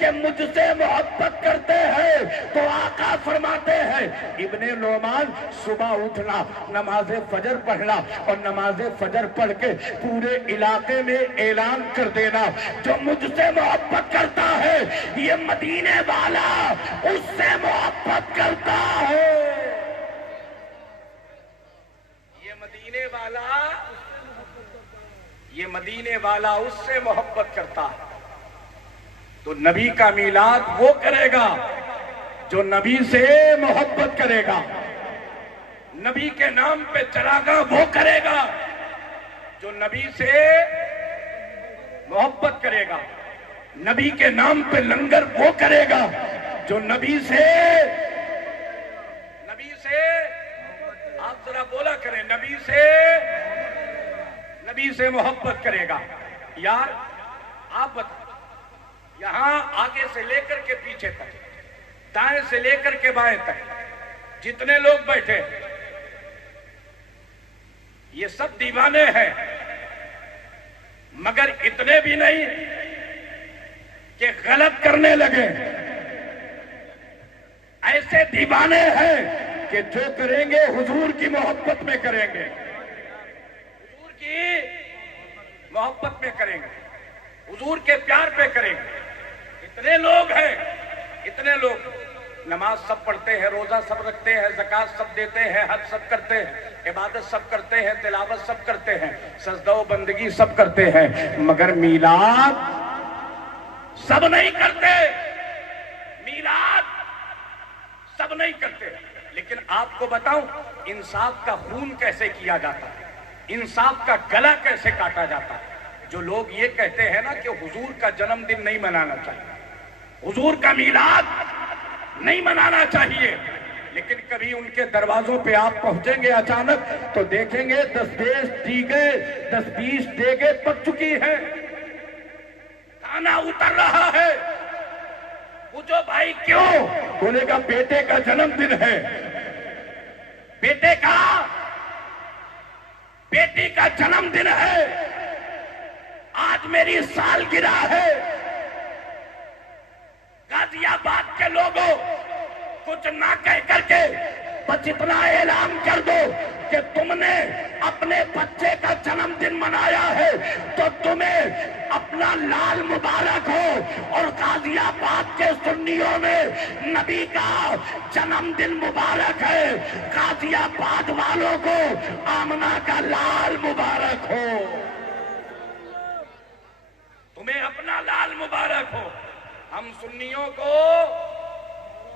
کہ مجھ سے محبت کرتے ہیں۔ تو آقا فرماتے ہیں ابن نعمان صبح اٹھنا، نماز فجر پڑھنا اور نماز فجر پڑھ کے پورے علاقے میں اعلان کر دینا جو مجھ سے محبت کرتا ہے یہ مدینے والا اس سے محبت کرتا ہے، یہ مدینے والا اس سے محبت کرتا ہے۔ تو نبی کا میلاد وہ کرے گا جو نبی سے محبت کرے گا، نبی کے نام پہ چراغاں وہ کرے گا جو نبی سے محبت کرے گا، نبی کے نام پہ لنگر وہ کرے گا جو نبی سے آپ ذرا بولا کریں، نبی سے محبت کرے گا۔ یار آپ بتائیں یہاں آگے سے لے کر کے پیچھے تک، دائیں سے لے کر کے بائیں تک جتنے لوگ بیٹھے یہ سب دیوانے ہیں، مگر اتنے بھی نہیں کہ غلط کرنے لگے، ایسے دیوانے ہیں کہ جو کریں گے حضور کی محبت میں کریں گے، حضور کی محبت میں کریں گے، حضور کے پیار پہ کریں گے۔ اتنے لوگ ہیں، اتنے لوگ نماز سب پڑھتے ہیں، روزہ سب رکھتے ہیں، زکوٰۃ سب دیتے ہیں، حج سب کرتے ہیں، عبادت سب کرتے ہیں، تلاوت سب کرتے ہیں، سجدہ و بندگی سب کرتے ہیں، مگر میلاد سب نہیں کرتے، میلاد سب نہیں کرتے۔ لیکن آپ کو بتاؤں انصاف کا خون کیسے کیا جاتا ہے، انصاف کا گلا کیسے کاٹا جاتا ہے۔ جو لوگ یہ کہتے ہیں نا کہ حضور کا جنم دن نہیں منانا چاہیے، حضور کا میلاد نہیں منانا چاہیے، لیکن کبھی ان کے دروازوں پہ آپ پہنچیں گے اچانک تو دیکھیں گے 10-20 دیگیں پک چکی ہیں، کھانا اتر رہا ہے۔ پوچھو بھائی کیوں؟ بولے گا بیٹے کا جنم دن ہے، بیٹی کا جنم دن ہے، آج میری سالگرہ ہے۔ غازی آباد کے لوگوں کچھ نہ کہہ کر کے بس اتنا اعلان کر دو کہ تم نے اپنے بچے کا جنم دن منایا ہے تو تمہیں اپنا لال مبارک ہو، اور غازی آباد کے سنیوں میں نبی کا جنم دن مبارک ہے، غازی آباد والوں کو آمنہ کا لال مبارک ہو، تمہیں اپنا لال مبارک ہو۔ ہم سنیوں کو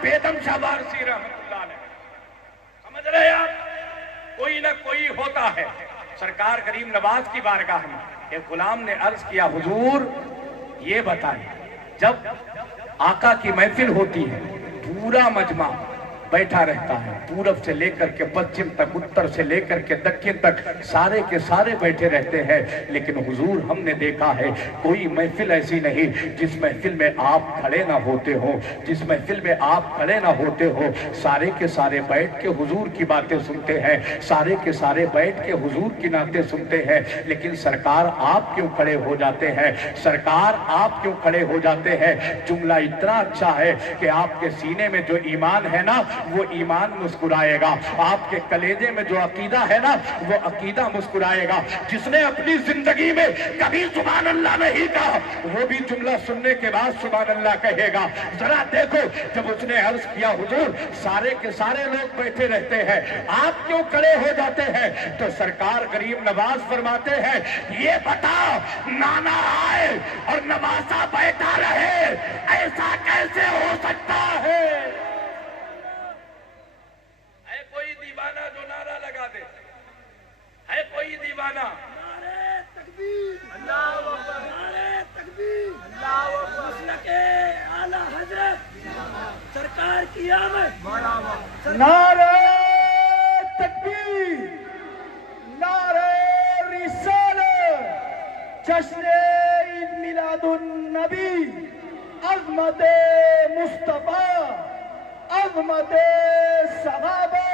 بیدم شاہ وارسی رحمت اللہ علیہ. سمجھ رہے آپ؟ کوئی نہ کوئی ہوتا ہے. سرکار کریم نواز کی بارگاہ میں ایک غلام نے عرض کیا حضور یہ بتائیں جب آقا کی محفل ہوتی ہے پورا مجمع بیٹھا رہتا ہے, پورب سے لے کر کے پچھم تک, اتر سے لے کر کے دکن تک سارے کے سارے بیٹھے رہتے ہیں, لیکن حضور ہم نے دیکھا ہے کوئی محفل ایسی نہیں جس محفل میں آپ کھڑے نہ ہوتے ہو, جس محفل میں آپ کھڑے نہ ہوتے ہو. سارے کے سارے بیٹھ کے حضور کی باتیں سنتے ہیں, سارے کے سارے بیٹھ کے حضور کی نعتیں سنتے ہیں, لیکن سرکار آپ کیوں کھڑے ہو جاتے ہیں؟ سرکار آپ کیوں کھڑے ہو جاتے ہیں؟ جملہ اتنا اچھا ہے کہ آپ کے سینے میں جو ایمان ہے نا وہ ایمان مسکرائے گا, آپ کے کلیجے میں جو عقیدہ ہے نا وہ عقیدہ مسکرائے گا. جس نے اپنی زندگی میں کبھی سبحان اللہ نہیں کہا وہ بھی جملہ سننے کے بعد سبحان اللہ کہے گا. ذرا دیکھو جب اس نے عرض کیا حضور سارے کے سارے لوگ بیٹھے رہتے ہیں آپ کیوں کھڑے ہو جاتے ہیں, تو سرکار کریم نواز فرماتے ہیں یہ بتا نانا آئے اور نوازا بیٹھا رہے ایسا کیسے ہو سکتا ہے؟ کوئی دیوانہ جو نعرہ لگا دے, ہے کوئی دیوانہ؟ نعرہ تکبیر, اللہ اکبر, نعرہ تکبیر, اللہ اکبر, مسلک اعلیٰ حضرت سرکار کی آمد, نعرہ تکبیر, نعرہ رسالت, جشن عید میلاد النبی, عظمت مصطفیٰ, عظمت صحابہ,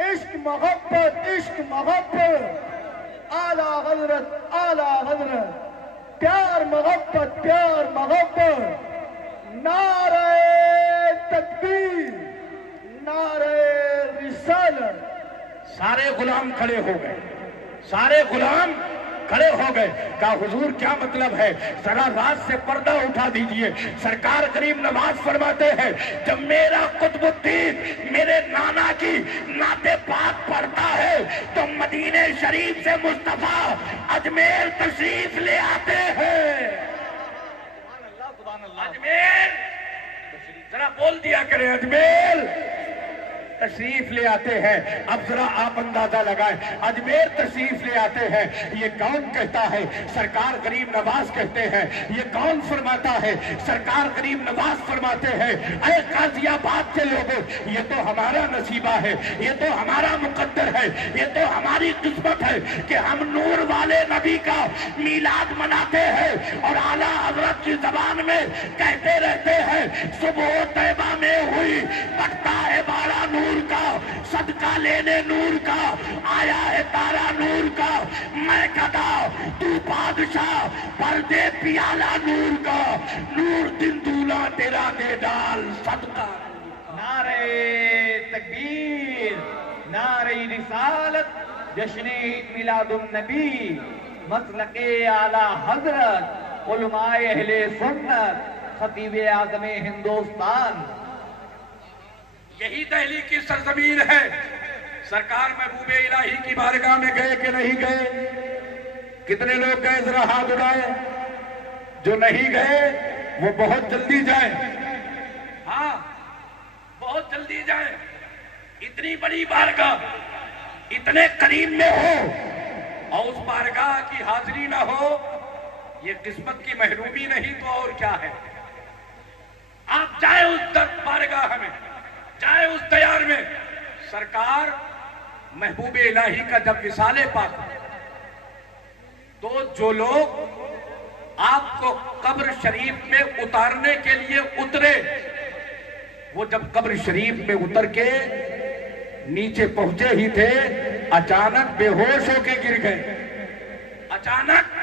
عشق محبت, اعلیٰ حضرت, پیار محبت, نعرہ تکبیر, نعرہ رسالت. سارے غلام کھڑے ہو گئے, سارے غلام کھڑے ہو گئے. کہا حضور کیا مطلب ہے؟ ذرا رات سے پردہ اٹھا دیجئے. سرکار کریم نواز فرماتے ہیں جب میرا قطب الدین میرے نانا کی نعت پاک پڑھتا ہے تو مدینے شریف سے مصطفیٰ اجمیر تشریف لے آتے ہیں. اجمیر ذرا بول دیا کریں, اجمیر تشریف لے آتے ہیں. اب ذرا آپ اندازہ لگائیں اجمیر تشریف لے آتے ہیں, یہ کون کہتا ہے؟ سرکار کریم نواز کہتے ہیں. یہ کون فرماتا ہے؟ سرکار کریم نواز فرماتے ہیں اے غازی آباد کے لوگوں یہ تو ہمارا نصیبہ ہے, یہ تو ہمارا مقدر ہے, یہ تو ہماری قسمت ہے کہ ہم نور والے نبی کا میلاد مناتے ہیں اور اعلیٰ حضرت کی زبان میں کہتے رہتے ہیں صبح طیبہ میں ہوئی بٹتا ہے بارہ نور کا, صدقہ لینے نور کا, آیا ہے تارا نور کا, میں گدا تو بادشاہ پر دے پیالہ نور کا, نور دن دولا تیرا دے ڈال صدقہ. نعرہ تکبیر, نعرہ رسالت, جشن عید میلاد النبی, مسلک اعلیٰ حضرت, علماء اہل سنت, خطیب اعظم ہندوستان. یہی دہلی کی سرزمین ہے. سرکار محبوب الہی کی بارگاہ میں گئے کہ نہیں گئے؟ کتنے لوگ گئے ذرا ہاتھ اٹھائے. جو نہیں گئے وہ بہت جلدی جائیں. ہاں بہت جلدی جائیں. اتنی بڑی بارگاہ اتنے قریب میں ہو اور اس بارگاہ کی حاضری نہ ہو, یہ قسمت کی محرومی نہیں تو اور کیا ہے. آپ جائیں اس بارگاہ میں, جائے اس دیار میں. سرکار محبوب الہی کا جب وصال پاک تو جو لوگ آپ کو قبر شریف میں اتارنے کے لیے اترے وہ جب قبر شریف میں اتر کے نیچے پہنچے ہی تھے اچانک بے ہوش ہو کے گر گئے. اچانک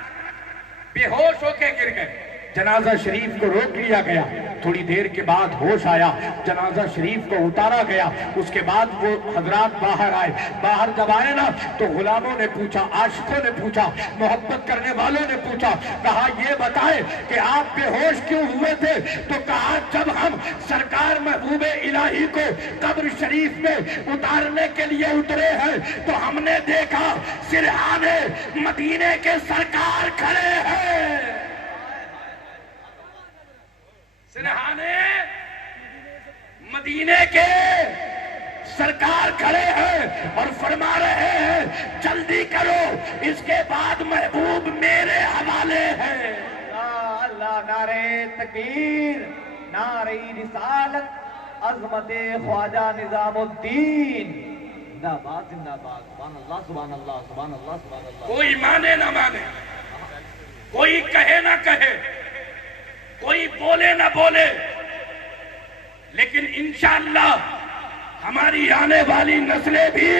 بے ہوش ہو کے گر گئے. جنازہ شریف کو روک لیا گیا. تھوڑی دیر کے بعد ہوش آیا, جنازہ شریف کو اتارا گیا. اس کے بعد وہ حضرات باہر آئے. باہر جب آئے نا تو غلاموں نے پوچھا, عاشقوں نے پوچھا, محبت کرنے والوں نے پوچھا, کہا یہ بتائے کہ آپ بے ہوش کیوں ہوئے تھے؟ تو کہا جب ہم سرکار محبوب الہی کو قبر شریف میں اتارنے کے لیے اترے ہیں تو ہم نے دیکھا سرحانے مدینے کے سرکار کھڑے ہیں. سرحانے مدینے کے سرکار کھڑے ہیں اور فرما رہے ہیں جلدی کرو، اس کے بعد محبوب میرے حوالے ہیں۔ اللہ اللہ، نعرہ تکبیر، نعرہ رسالت، عظمت خواجہ نظام الدین زندہ باد زندہ باد، سبحان اللہ سبحان اللہ سبحان اللہ سبحان اللہ۔ کوئی مانے نہ مانے، کوئی کہے نہ کہے، کوئی بولے نہ بولے، لیکن انشاءاللہ ہماری آنے والی نسلیں بھی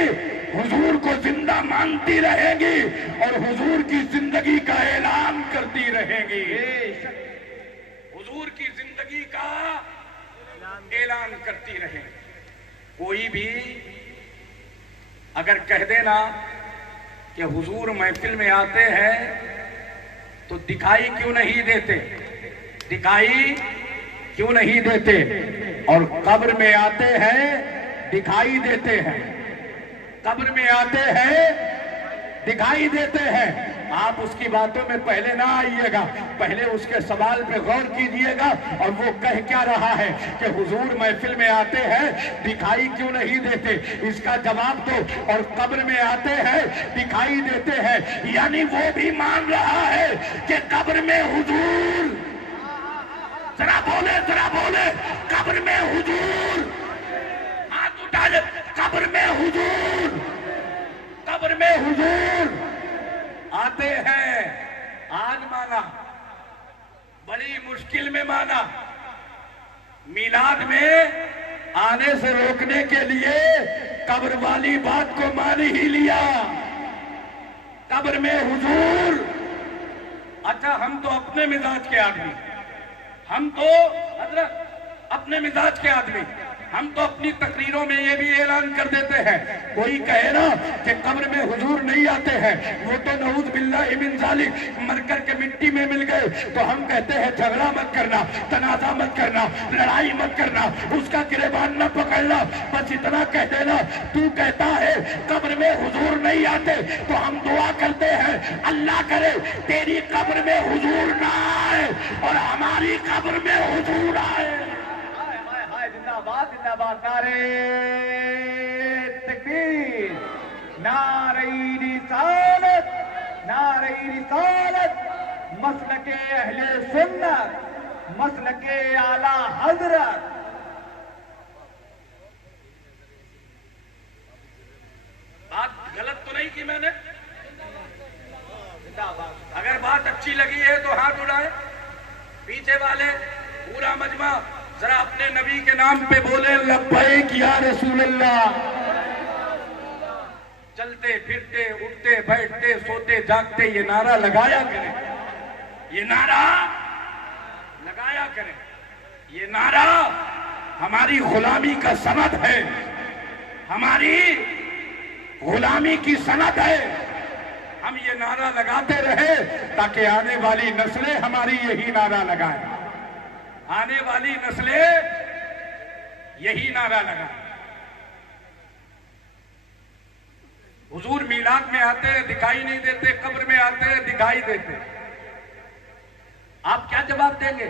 حضور کو زندہ مانتی رہیں گی اور حضور کی زندگی کا اعلان کرتی رہیں گی۔ حضور کی زندگی کا اعلان کرتی رہیں گی۔ کوئی بھی اگر کہہ دینا کہ حضور محفل میں آتے ہیں تو دکھائی کیوں نہیں دیتے، دکھائی کیوں نہیں دیتے، اور قبر میں آتے ہیں دکھائی دیتے ہیں، قبر میں آتے ہیں دکھائی دیتے ہیں۔ آپ اس کی باتوں میں پہلے نہ آئیے گا، پہلے اس کے سوال پہ غور کیجئے گا، اور وہ کہہ کیا رہا ہے کہ حضور محفل میں آتے ہیں دکھائی کیوں نہیں دیتے، اس کا جواب دو۔ اور قبر میں آتے ہیں دکھائی دیتے ہیں، یعنی وہ بھی مان رہا ہے کہ قبر میں حضور، ذرا بولے قبر میں حضور، ہاتھ اٹھا لے، قبر میں حضور، قبر میں حضور آتے ہیں۔ آج مانا، بڑی مشکل میں مانا، میلاد میں آنے سے روکنے کے لیے قبر والی بات کو مان ہی لیا، قبر میں حضور۔ اچھا ہم تو اپنے مزاج کے آدمی، ہم تو حضرت اپنے مزاج کے آدمی، ہم تو اپنی تقریروں میں یہ بھی اعلان کر دیتے ہیں، کوئی کہے نا کہ قبر میں حضور نہیں آتے ہیں، وہ تو نعوذ باللہ من ذالک مر کر کے مٹی میں مل گئے، تو ہم کہتے ہیں جھگڑا مت کرنا، تنازع مت کرنا، لڑائی مت کرنا، اس کا گریبان نہ پکڑنا، بس اتنا کہہ دینا۔ تو کہتا ہے قبر میں حضور نہیں آتے، تو ہم دعا کرتے ہیں اللہ کرے تیری قبر میں حضور نہ آئے اور ہماری قبر میں حضور آئے۔ زندہ باد زندہ باد، نعرہ تکبیر، نعرہ رسالت، نعرہ رسالت، مسلک اہل سنت، مسلک اعلی حضرت۔ بات غلط تو نہیں کی میں نے؟ اگر بات اچھی لگی ہے تو ہاتھ اٹھائیں، پیچھے والے پورا مجمع ذرا اپنے نبی کے نام پہ بولے لبیک یا رسول اللہ۔ چلتے پھرتے اٹھتے بیٹھتے سوتے جاگتے یہ نعرہ لگایا کریں، یہ نعرہ لگایا کریں۔ یہ نعرہ ہماری غلامی کا سند ہے، ہماری غلامی کی سند ہے۔ ہم یہ نعرہ لگاتے رہے تاکہ آنے والی نسلیں ہماری یہی نعرہ لگائیں، آنے والی نسلیں یہی نعرہ لگائیں۔ حضور میلاد میں آتے دکھائی نہیں دیتے، قبر میں آتے دکھائی دیتے، آپ کیا جواب دیں گے؟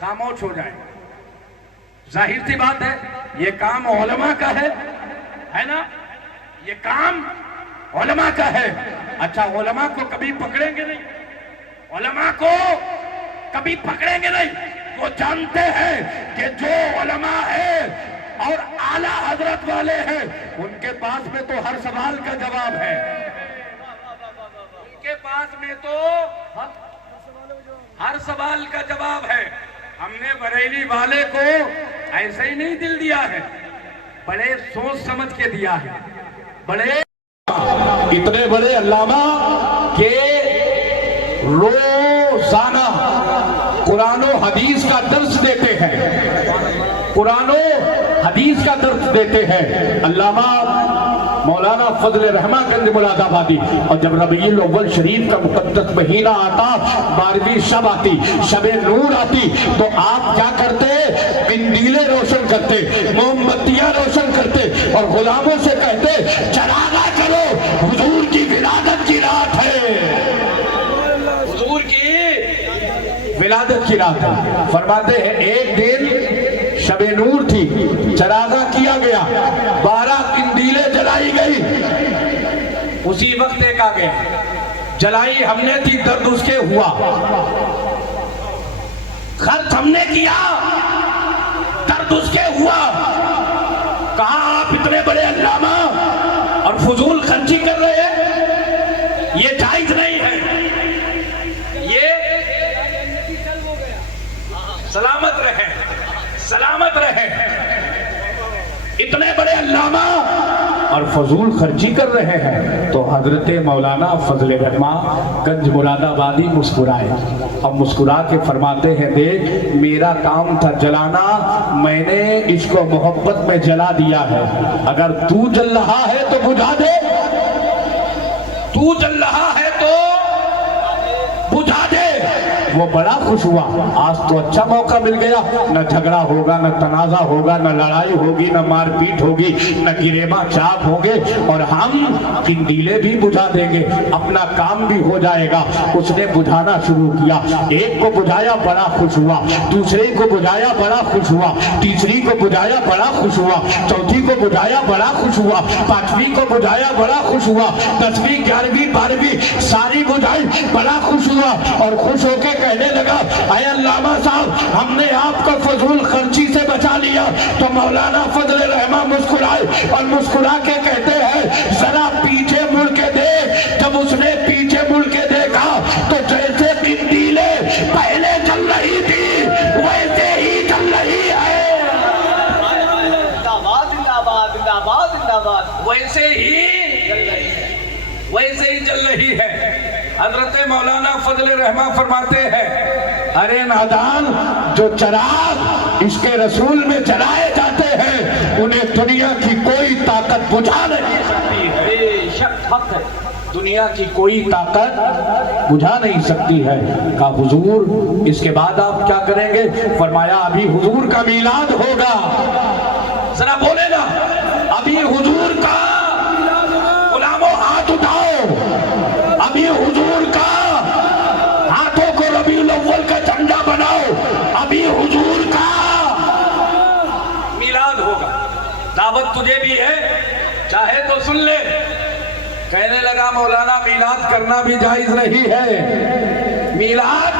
خاموش ہو جائیں۔ ظاہر سی بات ہے یہ کام علماء کا ہے نا، یہ کام علماء کا ہے۔ اچھا علماء کو کبھی پکڑیں گے نہیں، علماء کو کبھی پکڑیں گے نہیں۔ وہ جانتے ہیں کہ جو علماء ہیں اور اعلیٰ حضرت والے ہیں ان کے پاس میں تو ہر سوال کا جواب ہے، ان کے پاس میں تو ہر سوال کا جواب ہے۔ ہم نے بریلی والے کو ایسے ہی نہیں دل دیا ہے، بڑے سوچ سمجھ کے دیا ہے، بڑے اتنے بڑے علامہ کہ روزانہ قرآن و حدیث کا درس دیتے ہیں، قرآن و حدیث کا درس دیتے ہیں علامہ مولانا فضل رحمہ گنج مراد آبادی۔ اور جب ربیع الاول شریف کا مقدس مہینہ آتا، 12ویں شب آتی، شب نور آتی، تو آپ کیا کرتے؟ قندیلیں روشن کرتے، موم بتیاں روشن کرتے اور غلاموں سے کہتے چراغا کرو، حضور کی ولادت کی رات ہے، حضور کی ولادت کی رات ہے۔ فرماتے ہیں ایک دن شب نور تھی، چراغاں کیا گیا، 12 قندیلیں جلائی گئی. اسی وقت ایک آ گیا، جلائی ہم نے تھی، درد اس کے ہوا. خرچ ہم نے کیا، درد اس کے ہوا. کہا آپ اتنے بڑے علامہ اور فضول خرچی کر رہے ہیں، یہ جائز نہیں ہے. یہ سلامت رہے، سلامت رہے. اتنے بڑے علامہ اور فضول خرچی کر رہے ہیں. تو حضرت مولانا فضل الرحمن گنج مراد آبادی مسکرائے اور مسکرا کے فرماتے ہیں دیکھ میرا کام تھا جلانا، میں نے اس کو محبت میں جلا دیا ہے. اگر تو جل رہا ہے تو بجھا دے، تو جل رہا ہے تو بجھا دے. وہ بڑا خوش ہوا، آج تو اچھا موقع مل گیا، نہ جھگڑا ہوگا، نہ تنازع ہوگا، نہ لڑائی ہوگی، نہ مار پیٹ ہوگی، نہ گریباں چاپ ہوں گے، اور ہم قندیلیں بھی بجھا دیں گے، اپنا کام بھی ہو جائے گا. اس نے بجھانا شروع کیا. ایک کو بجھایا بڑا خوش ہوا، دوسرے کو بجھایا بڑا خوش ہوا، تیسری کو بجھایا بڑا خوش ہوا، چوتھی کو بجھایا بڑا خوش ہوا، پانچویں کو بجھایا بڑا خوش ہوا، 10ویں 11ویں 12ویں ساری بجھائی، بڑا خوش ہوا. اور خوش ہو کے کہنے لگا اے علامہ صاحب ہم نے آپ کو فضول خرچی سے بچا لیا. تو مولانا فضل الرحمن مسکرائے اور مسکرا کے کہتے ہیں ذرا پیچھے مڑ کے دیکھ. جب اس نے پیچھے مڑ کے دیکھا تو جیسے قندیلیں پہلے جل رہی تھی ویسے ہی جل رہی ہے. ویسے ہی جل رہی ہے. حضرت مولانا فضل الرحمن فرماتے ہیں ارے نادان، جو چراغ اس کے رسول میں جلائے جاتے ہیں انہیں دنیا کی کوئی طاقت بجھا نہیں سکتی ہے. بے شک حق ہے، دنیا کی کوئی طاقت بجھا نہیں سکتی ہے. کہا حضور اس کے بعد آپ کیا کریں گے؟ فرمایا ابھی حضور کا میلاد ہوگا. ذرا بولے نا، ابھی حضور کا، غلاموں ہاتھ اٹھاؤ، ابھی حضور کا، ہاتھوں کو ربیع الاول کا جھنڈا بناؤ، ابھی حضور کا میلاد ہوگا. دعوت تجھے بھی ہے، چاہے تو سن لے. کہنے لگا مولانا میلاد کرنا بھی جائز نہیں ہے، میلاد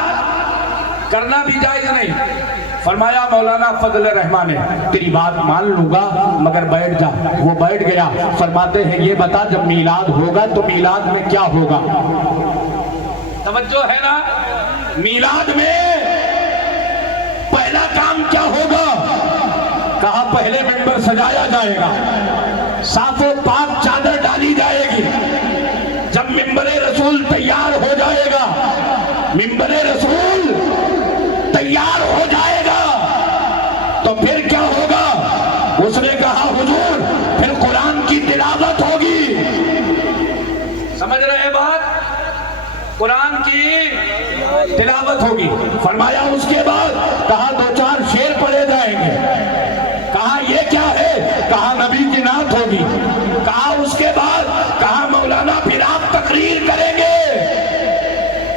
کرنا بھی جائز نہیں. فرمایا مولانا فضل الرحمن نے تیری بات مان لوں گا مگر بیٹھ جا. وہ بیٹھ گیا. فرماتے ہیں یہ بتا جب میلاد ہوگا تو میلاد میں کیا ہوگا؟ توجہ ہے نا؟ میلاد میں پہلا کام کیا ہوگا؟ کہا پہلے ممبر سجایا جائے گا، صاف و پاک چادر ڈالی جائے گی. جب ممبر رسول تیار ہو جائے گا، ممبر رسول تیار ہو جائے گا تو پھر کیا ہوگا؟ اس نے کہا حضور پھر قرآن کی تلاوت ہوگی. سمجھ رہے بات؟ قرآن کی تلاوت ہوگی. فرمایا اس کے بعد کہا 2-4 شعر پڑھے جائیں گے. کہا یہ کیا ہے؟ کہا نبی کی نعت ہوگی. کہا اس کے بعد کہا مولانا پھر آپ تقریر کریں گے.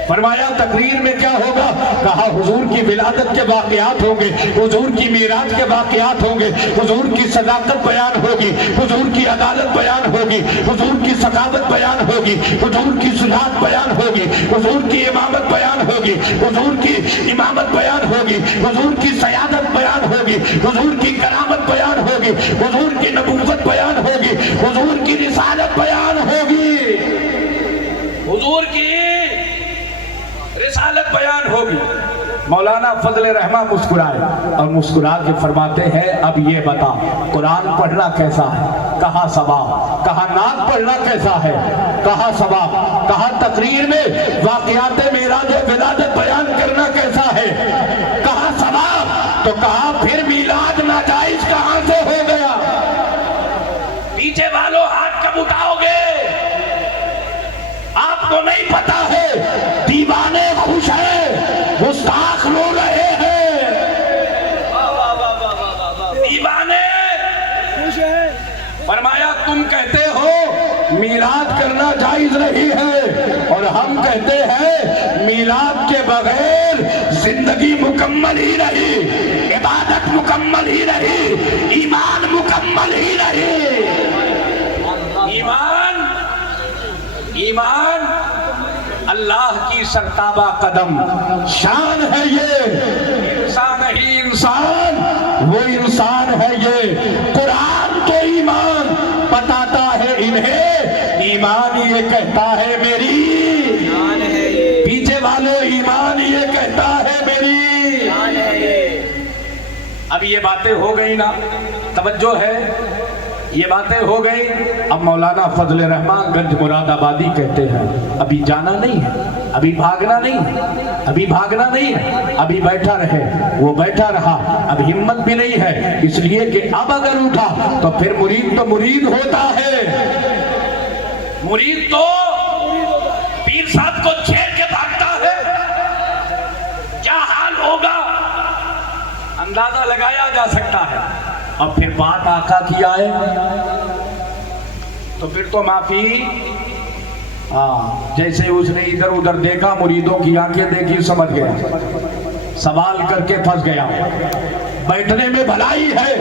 فرمایا تقریر میں کیا ہوگا؟ کہا حضور کی ولادت کے واقعات ہوں گے، حضور کی میراث کے واقعات ہوں گے، حضور کی صداقت بیان ہوگی، حضور کی عدالت بیان ہوگی، حضور کی ثقافت بیان ہوگی، حضور کی شجاعت بیان ہوگی، حضور کی امامت بیان ہوگی، حضور کی امامت بیان ہوگی، حضور کی سیادت بیان ہوگی، حضور کی کرامت بیان ہوگی، حضور کی نبوت بیان ہوگی، حضور کی رسالت بیان ہوگی، حضور کی رسالت بیان ہوگی. مولانا فضل الرحمن مسکرائے اور مسکرا کے فرماتے ہیں اب یہ بتا قرآن پڑھنا کیسا ہے؟ کہا ثواب. کہا نعت پڑھنا کیسا ہے؟ کہا ثواب. کہا تقریر میں واقعات معراج ولادت بیان کرنا کیسا ہے؟ کہا ثواب. تو کہا پھر میلاد ناجائز کہاں سے ہو گیا؟ پیچھے والوں ہاتھ کب اٹھاؤ گے؟ آپ کو نہیں پتا ہے دیوانے خوش ہیں، گستاخ رو رہے ہیں. دیوانے خوش ہیں. فرمایا تم کہتے ہو میلاد کرنا جائز نہیں ہے اور ہم کہتے ہیں میلاد کے بغیر زندگی مکمل ہی نہیں، عبادت عبادت مکمل ہی رہی، ایمان مکمل ہی رہی۔ ایمان اللہ کی سرتابہ قدم شان ہے یہ، انسان ہی انسان، وہ انسان ہے یہ۔ قرآن تو ایمان بتاتا ہے انہیں، ایمان یہ کہتا ہے میری، پیچھے والے ایمان یہ کہتا ہے میری۔ اب یہ باتیں ہو گئی نا، توجہ ہے، یہ باتیں ہو گئی۔ اب مولانا فضل الرحمن گنج مراد آبادی کہتے ہیں ابھی جانا نہیں ہے، ابھی بھاگنا نہیں ہے، ابھی بھاگنا نہیں ہے، ابھی بیٹھا رہے۔ وہ بیٹھا رہا، اب ہمت بھی نہیں ہے، اس لیے کہ اب اگر اٹھا تو پھر مرید تو مرید ہوتا ہے، مرید تو پیر صاحب کو چھیڑ کے بھاگتا ہے، کیا حال ہوگا اندازہ لگایا جا سکتا ہے۔ اب پھر بات آقا کی آئے تو پھر تو معافی، جیسے اس نے ادھر ادھر دیکھا، مریدوں کی آنکھیں دیکھی، سمجھ گیا، سوال کر کے پھنس گیا۔ بیٹھنے میں بھلائی ہے۔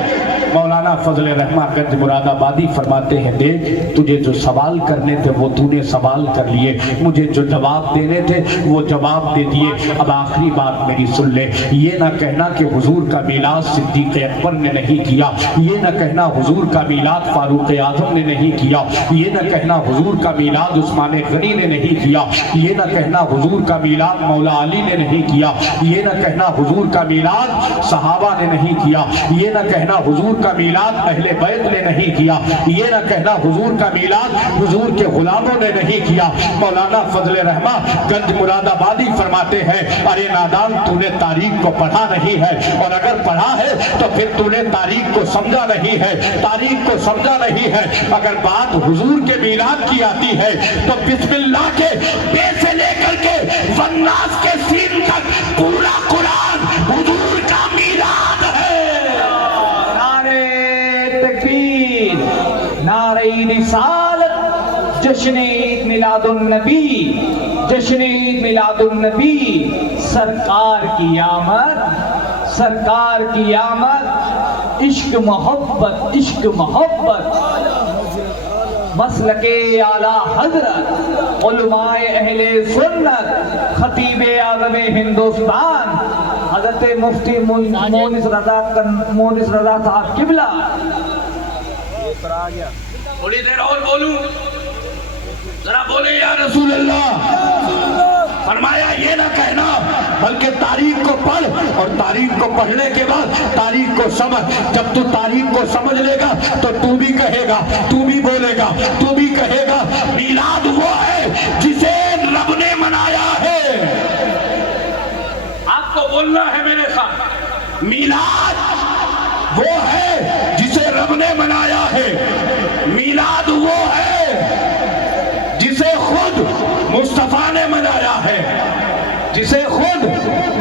مولانا فضل الرحمن گنج مراد آبادی فرماتے ہیں دیکھ تجھے جو سوال کرنے تھے وہ تو نے سوال کر لیے، مجھے جو جواب دینے تھے وہ جواب دے دیے۔ اب آخری بات میری سن لے، یہ نہ کہنا کہ حضور کا میلاد صدیق اکبر نے نہیں کیا، یہ نہ کہنا حضور کا میلاد فاروق اعظم نے نہیں کیا، یہ نہ کہنا حضور کا میلاد عثمان غنی نے نہیں کیا، یہ نہ کہنا حضور کا میلاد مولا علی نے نہیں کیا، یہ نہ کہنا حضور کا میلاد صحابہ نے نہیں کیا، یہ نہ کہنا حضور کا میلاد اہل بیت نے نہیں کیا، یہ نہ کہنا حضور کا میلاد حضور کے غلاموں نے نہیں کیا۔ مولانا فضل الرحمن گنج مراد آبادی فرماتے ہیں ارے نادان تو نے تاریخ کو پڑھا نہیں ہے، اور اگر پڑھا ہے تو پھر تو نے تاریخ کو سمجھا نہیں ہے، تاریخ کو سمجھا نہیں ہے۔ اگر بات حضور کے میلاد کی آتی ہے تو بسم اللہ کے بے سے لے کر کے والناس کے سین تک پورا قرآن حضور کا میلاد ہے۔ نعرہ تکبیر، نعرہ رسالت، جشن عید میلاد النبی، جشن عید میلاد النبی، سرکار کی آمد، سرکار کی آمد، عشق محبت، عشق محبت، مسلک اعلیٰ حضرت، علماء اہل سنت، خطیب اعظم ہندوستان حضرت مفتی مونس رضا صاحب قبلہ۔ تھوڑی دیر اور بولوں، ذرا بولے یا رسول اللہ۔ فرمایا یہ نہ کہنا بلکہ تاریخ کو پڑھ، اور تاریخ کو پڑھنے کے بعد تاریخ کو سمجھ۔ جب تو تاریخ کو سمجھ لے گا تو تو بھی کہے گا، تو بھی بولے گا، تو بھی کہے گا میلاد وہ ہے جسے رب نے منایا ہے۔ آپ کو بولنا ہے میرے ساتھ، میلاد وہ ہے جسے رب نے منایا ہے، میلاد وہ ہے جسے خود مصطفیٰ نے منایا ہے، جسے خود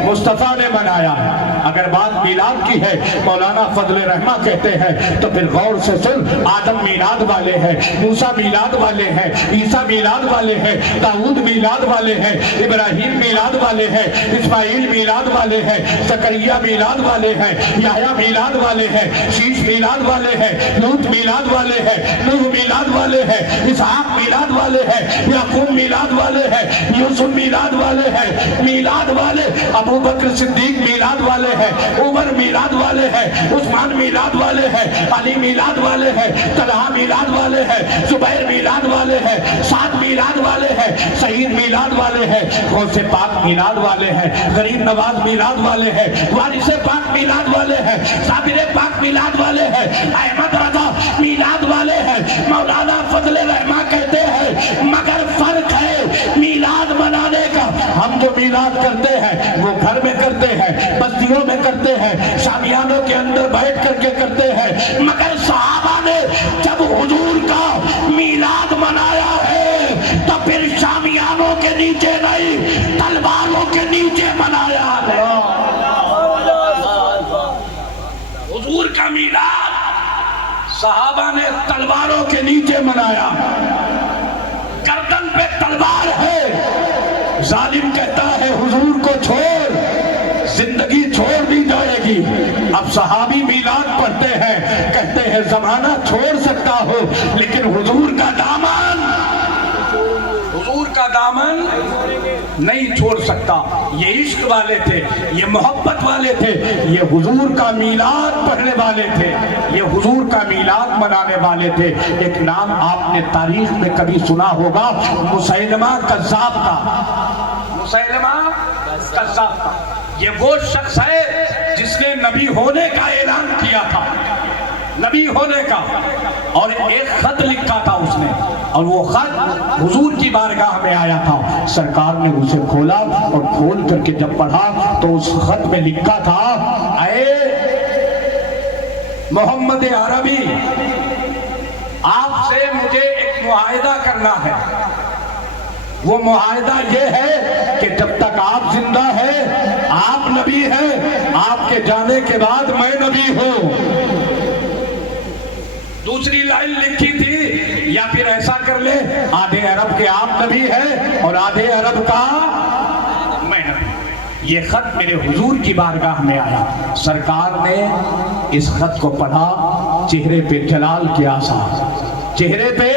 مصطفیٰ نے منایا ہے۔ اگر بات میلاد کی ہے، مولانا فضل الرحمن کہتے ہیں تو پھر غور سے سن، آدم میلاد والے ہیں، موسیٰ میلاد والے ہیں، عیسیٰ میلاد والے ہیں، داؤد میلاد والے ہیں، ابراہیم میلاد والے ہیں، اسماعیل میلاد والے ہیں، زکریا میلاد والے ہیں، یحییٰ میلاد والے ہیں، شیش میلاد والے ہیں، لوط میلاد والے ہیں، نوح میلاد والے ہیں، اسحاق میلاد والے ہیں، یعقوب میلاد والے ہیں، یوسف میلاد والے ہیں، میلاد والے ابو بکر صدیق میلاد والے ہیں، عمر میلاد والے ہیں، عثمان میلاد والے ہیں، علی میلاد والے ہیں، طلحہ میلاد والے ہیں، زبیر میلاد والے ہیں، سعد میلاد والے ہیں، سعید میلاد والے ہیں، غوث پاک میلاد والے ہیں، غریب نواز میلاد والے ہیں، وارث پاک میلاد والے ہیں، صابر پاک میلاد والے ہیں، احمد رضا میلاد والے ہیں۔ مولانا فضل الرحمن کہتے ہیں مگر فرق ہے میلاد منانے کا، ہم جو میلاد کرتے ہیں وہ گھر میں کرتے ہیں، بستیوں میں کرتے ہیں، شامیانوں کے اندر بیٹھ کر کے کرتے ہیں، مگر صحابہ نے جب حضور کا میلاد منایا ہے تو پھر شامیانوں کے نیچے نہیں، تلواروں کے نیچے منایا ہے۔ حضور کا میلاد صحابہ نے تلواروں کے نیچے منایا، گردن پہ تلوار ہے، ظالم کہتا ہے حضور کو چھوڑ، زندگی چھوڑ دی جائے گی۔ لگی. اب صحابی میلاد پڑھتے ہیں, کہتے ہیں زمانہ چھوڑ سکتا ہو لیکن حضور کا دامن, حضور کا دامن نہیں چھوڑ سکتا. یہ عشق والے تھے, یہ محبت والے تھے, یہ حضور کا میلاد پڑھنے والے تھے, یہ حضور کا میلاد منانے والے تھے. ایک نام آپ نے تاریخ میں کبھی سنا ہوگا, مسیلمہ کذاب کا. مسیلمہ کذاب کا یہ وہ شخص ہے جس نے نبی ہونے کا اعلان کیا تھا, نبی ہونے کا, اور ایک خط لکھا تھا اس نے, اور وہ خط حضور کی بارگاہ میں آیا تھا. سرکار نے اسے کھولا اور کھول کر کے جب پڑھا تو اس خط میں لکھا تھا, اے محمد عربی, آپ سے مجھے ایک معاہدہ کرنا ہے. وہ معاہدہ یہ ہے کہ جب تک آپ زندہ ہیں آپ نبی ہیں, آپ کے جانے کے بعد میں نبی ہوں. دوسری لائن لکھی تھی, یا پھر ایسا کر لے آدھے عرب کے آپ نبی ہیں اور آدھے عرب کا میں نبی. یہ خط میرے حضور کی بارگاہ میں آیا. سرکار نے اس خط کو پڑھا, چہرے پہ جلال کے آثار, چہرے پہ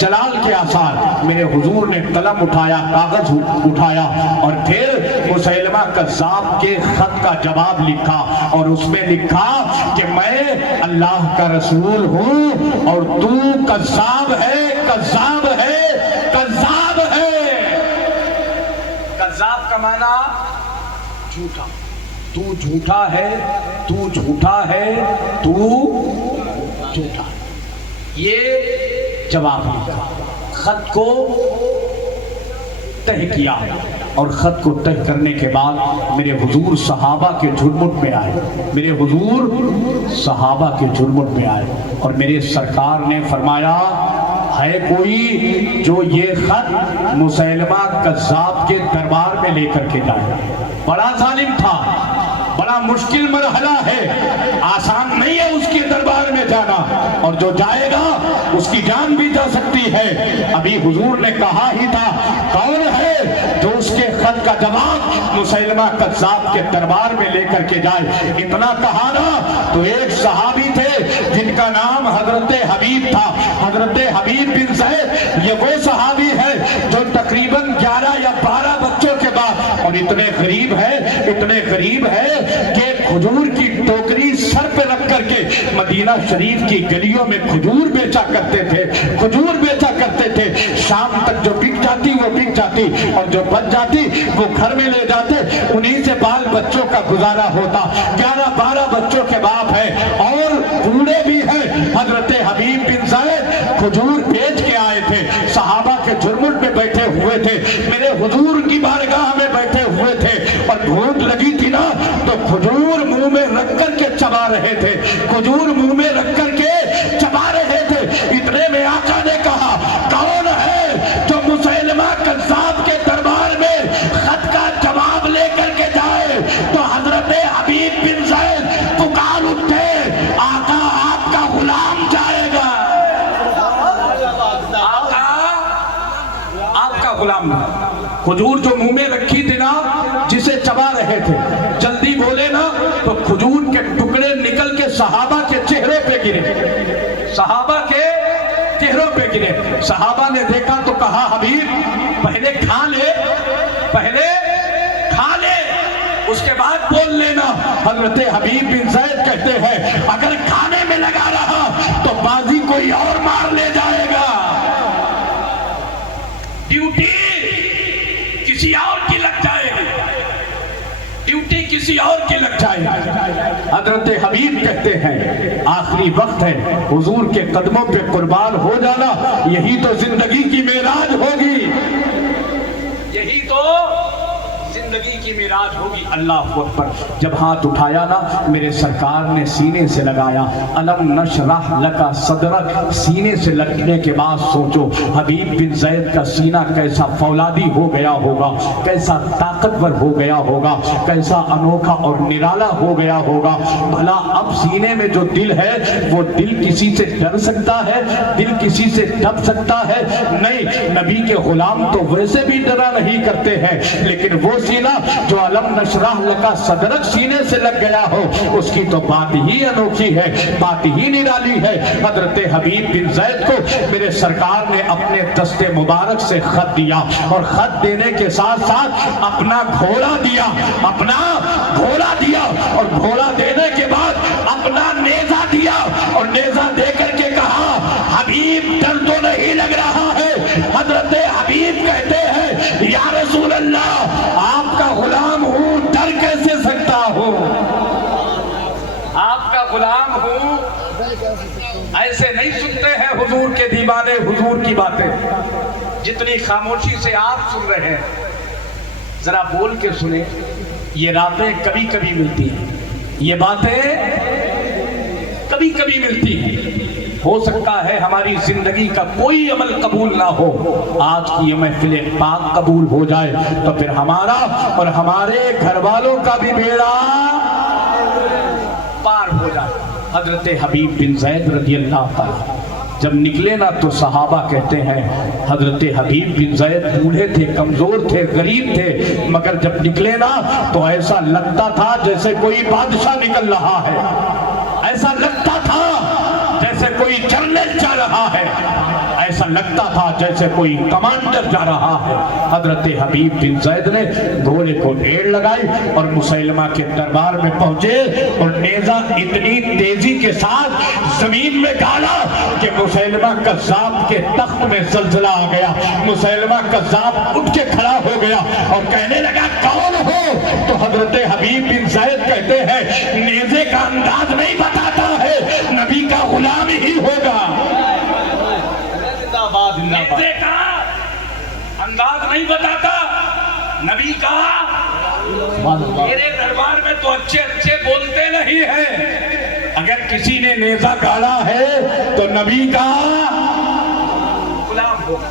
جلال کے آثار. میرے حضور نے قلم اٹھایا, کاغذ اٹھایا, اور پھر مسیلمہ کذاب کے خط کا جواب لکھا, اور اس میں لکھا کہ میں اللہ کا رسول ہوں اور تو کذاب ہے, کذاب ہے, کذاب ہے. کذاب کا معنی جھوٹا, تو جھوٹا ہے, تو جھوٹا ہے, تو جھوٹا. یہ جواب لکھا, خط کو تہہ کیا, اور خط کو تہہ کرنے کے بعد میرے حضور صحابہ کے جھرمٹ میں آئے, میرے حضور صحابہ کے جھرمٹ میں آئے, اور میرے سرکار نے فرمایا, ہے کوئی جو یہ خط مسیلمہ کذاب کے دربار میں لے کر کے جائے. بڑا ظالم تھا, بڑا مشکل مرحلہ ہے, آسان نہیں ہے اس کے دربار میں جانا, اور جو جائے گا اس کی جان بھی جا سکتی ہے. ابھی حضور نے کہا ہی تھا, کون ہے جو اس کے خط کا جواب مسیلمہ کذاب کے دربار میں لے کر کے جائے. اتنا کہا نا تو ایک صحابی تھے جن کا نام حضرت حبیب تھا, حضرت حبیب بن زید. یہ وہ صحابی ہے جو تقریباً 11 یا 12 بچوں کے بعد, اور اتنے غریب ہے, اتنے غریب ہے کہ کھجور کی ٹوکری سر پہ رکھ کر کے مدینہ شریف کی گلیوں میں کھجور بیچا کرتے تھے, کھجور بیچا کرتے تھے. شام تک جو بک جاتی وہ بک جاتی, اور جو بچ جاتی وہ گھر میں لے جاتے, انہی سے بال بچوں کا گزارا ہوتا. 11-12 بچوں کے باپ ہے, اور بوڑھے بھی ہیں. حضرت حبیب بن زید کھجور بیچ کے آئے تھے, صحابہ کے جھرمٹ میں بیٹھے ہوئے تھے, میرے حضور کی بارگاہ میں بیٹھے ہوئے تھے, اور بھوک لگی تھی نا تو کھجور منہ میں رکھ کر کے چبا رہے تھے, کھجور منہ میں رکھ کر کے چبا رہے تھے. اتنے میں آقا نے کہا, کون ہے جو مسیلمہ کذاب کے دربار میں خط کا جواب لے کر کے جائے؟ تو حضرت حبیب بن زید پکار اٹھے, آقا آپ کا غلام جائے گا, آقا آپ کا غلام. کھجور جو منہ میں رکھی تھی نا, جسے چبا رہے تھے, جلدی بولے نا تو کھجور کے ٹکڑے نکل کے صحابہ کے چہرے پہ گرے, صحابہ کے چہروں پہ گرے. صحابہ نے دیکھا تو کہا, حبیب پہلے کھا لے, پہلے کھا لے, اس کے بعد بول لینا. حضرت حبیب بن زید کہتے ہیں, اگر کھانے میں لگا رہا تو بازی کوئی اور مار لے جائے گا, ڈیوٹی کسی اور کی لگ جائے گی, ڈیوٹی کسی اور کی لگ جائے گی. حضرت حبیب کہتے ہیں, آخری وقت ہے, حضور کے قدموں پہ قربان ہو جانا یہی تو زندگی کی معراج ہوگی, یہی تو زندگی کی معراج ہوگی. اللہ اکبر. جب ہاتھ اٹھایا نا میرے سرکار نے سینے سے لگایا, الم نشرح لکا صدرک. سینے سے لگنے کے بعد سوچو حبیب بن زید کا سینہ کیسا فولادی ہو گیا ہوگا, کیسا طاقتور ہو گیا ہوگا, کیسا انوکھا اور نرالا ہو گیا ہوگا. بھلا اب سینے میں جو دل ہے وہ دل کسی سے ڈر سکتا ہے, دل کسی سے ڈب سکتا ہے؟ نہیں. نبی کے غلام تو ویسے بھی ڈرا نہیں کرتے ہیں, لیکن وہ سینہ سکینہ جو علم نشرح لکا صدرک سینے سے لگ گیا ہو، اس کی تو بات ہی انوکھی ہے، بات ہی نرالی ہے۔ حضرت حبیب بن زید کو میرے سرکار نے اپنے دست مبارک سے خط دیا، اور خط دینے کے ساتھ ساتھ اپنا گھوڑا دیا، اپنا گھوڑا دیا، اور گھوڑا دینے کے بعد اپنا نیزہ دیا، اور نیزہ دے کر کے کہا حبیب ڈر تو نہیں لگ رہا ہے؟ حضرت حبیب کہتے ہیں یا رسول اللہ آپ کا غلام ہوں، ڈر کیسے سکتا ہوں؟ آپ کا غلام ہوں، ایسے نہیں سنتے ہیں حضور کے دیوانے حضور کی باتیں، جتنی خاموشی سے آپ سن رہے ہیں ذرا بول کے سنیں۔ یہ راتیں کبھی کبھی ملتی ہیں، یہ باتیں کبھی کبھی ملتی ہیں۔ ہو سکتا ہے ہماری زندگی کا کوئی عمل قبول نہ ہو، آج کی یہ محفل پاک قبول ہو جائے تو پھر ہمارا اور ہمارے گھر والوں کا بھی بیڑا پار ہو جائے۔ حضرت حبیب بن زید رضی اللہ تعالیٰ جب نکلے نا تو صحابہ کہتے ہیں حضرت حبیب بن زید بوڑھے تھے، کمزور تھے، غریب تھے، مگر جب نکلے نا تو ایسا لگتا تھا جیسے کوئی بادشاہ نکل رہا ہے، ایسا لگتا تھا جیسے کوئی جنرل جا رہا ہے، ایسا لگتا تھا جیسے کوئی کمانڈر جا رہا ہے۔ حضرت حبیب بن زید نے گھوڑے کو ڈیڑھ لگائی اور مسیلمہ کے دربار میں پہنچے، اور نیزہ اتنی تیزی کے ساتھ زمین میں ڈالا کہ مسیلمہ کذاب کے تخت میں زلزلہ آ گیا۔ مسیلمہ کذاب اٹھ کے کھڑا ہو گیا اور کہنے لگا کون ہو؟ تو حضرت حبیب بن زید کہتے ہیں نیزے کا انداز نہیں بتاتا ہے، نبی کا غلام ہی ہوگا۔ نیزے کا انداز نہیں بتاتا، نبی کا۔ میرے دربار میں تو اچھے اچھے بولتے نہیں ہیں، اگر کسی نے نیزہ گاڑا ہے تو نبی کا غلام ہوگا۔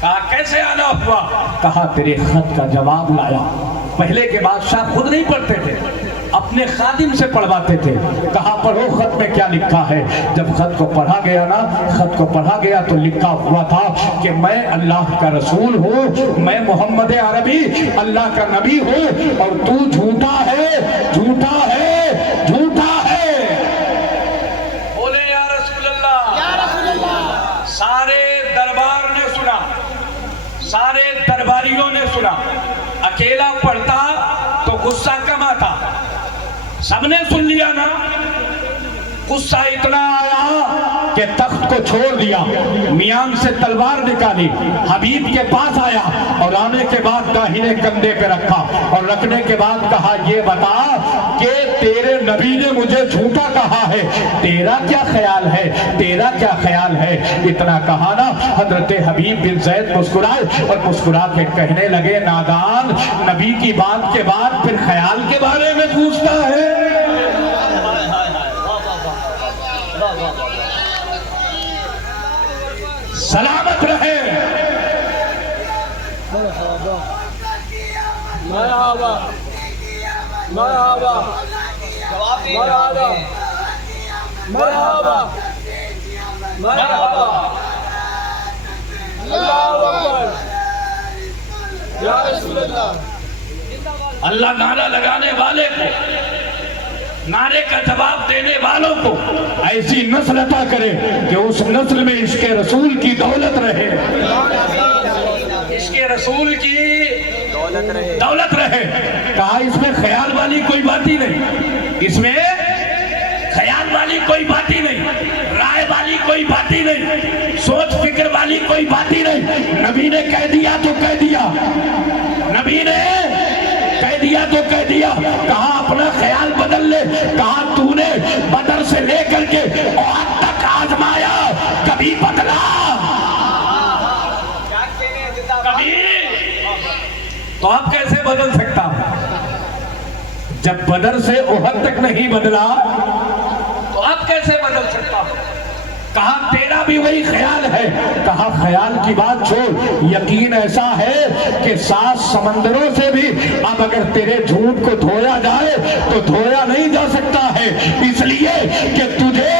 کہا کیسے آنا ہوا؟ کہا تیرے خط کا جواب لایا۔ پہلے کے بادشاہ خود نہیں پڑھتے تھے، اپنے خادم سے پڑھواتے تھے۔ کہا پڑھو خط میں کیا لکھا ہے۔ جب خط کو پڑھا گیا نا، خط کو پڑھا گیا تو لکھا ہوا تھا کہ میں اللہ کا رسول ہوں، میں محمد عربی اللہ کا نبی ہوں، اور تو جھوٹا ہے، جھوٹا ہے، جھوٹا ہے۔ بولے یا رسول اللہ، یا رسول اللہ۔ سارے دربار نے سنا، سارے درباریوں نے سنا۔ اکیلا پڑھتا تو غصہ کم آتا، سب نے سن لیا نا۔ غصہ اتنا آیا کہ تخت کو چھوڑ دیا، میان سے تلوار نکالی، حبیب کے پاس آیا، اور آنے کے بعد داہنے کندھے پہ رکھا، اور رکھنے کے بعد کہا یہ بتا کہ تیرے نبی نے مجھے جھوٹا کہا ہے، تیرا کیا خیال ہے، تیرا کیا خیال ہے؟ اتنا کہا نا، حضرت حبیب بن زید مسکرائے، اور مسکرا کے کہنے لگے نادان، نبی کی بات کے بعد پھر خیال کے بارے میں پوچھتا ہے۔ سلامت رہے۔ مرحبا مرحبا مرحبا مرحبا مرحبا اللہ اکبر یا رسول اللہ۔ اللہ نعرہ لگانے والے کو، نعرے کا جواب دینے والوں کو ایسی نسل عطا کرے کہ اس نسل میں عشق رسول کی دولت رہے، عشق رسول کی دولت رہے۔ کہا اس میں خیال والی کوئی بات ہی نہیں، اس میں خیال والی کوئی بات ہی نہیں، رائے والی کوئی بات ہی نہیں، سوچ فکر والی کوئی بات ہی نہیں۔ نبی نے کہہ دیا تو کہہ دیا، نبی نے کہہ دیا تو کہہ دیا۔ کہا اپنا خیال بدل لے۔ کہا تو نے بدر سے لے کر کے احد تک آزمایا، کبھی بدلا کبھی، تو اب کیسے بدل سکتا؟ جب بدر سے احد تک نہیں بدلا تو اب کیسے بدل سکتا؟ کہا تیرا بھی وہی خیال ہے۔ کہا خیال کی بات چھوڑ، یقین ایسا ہے کہ 7 سمندروں سے بھی اب اگر تیرے جھوٹ کو دھویا جائے تو دھویا نہیں جا سکتا ہے، اس لیے کہ تجھے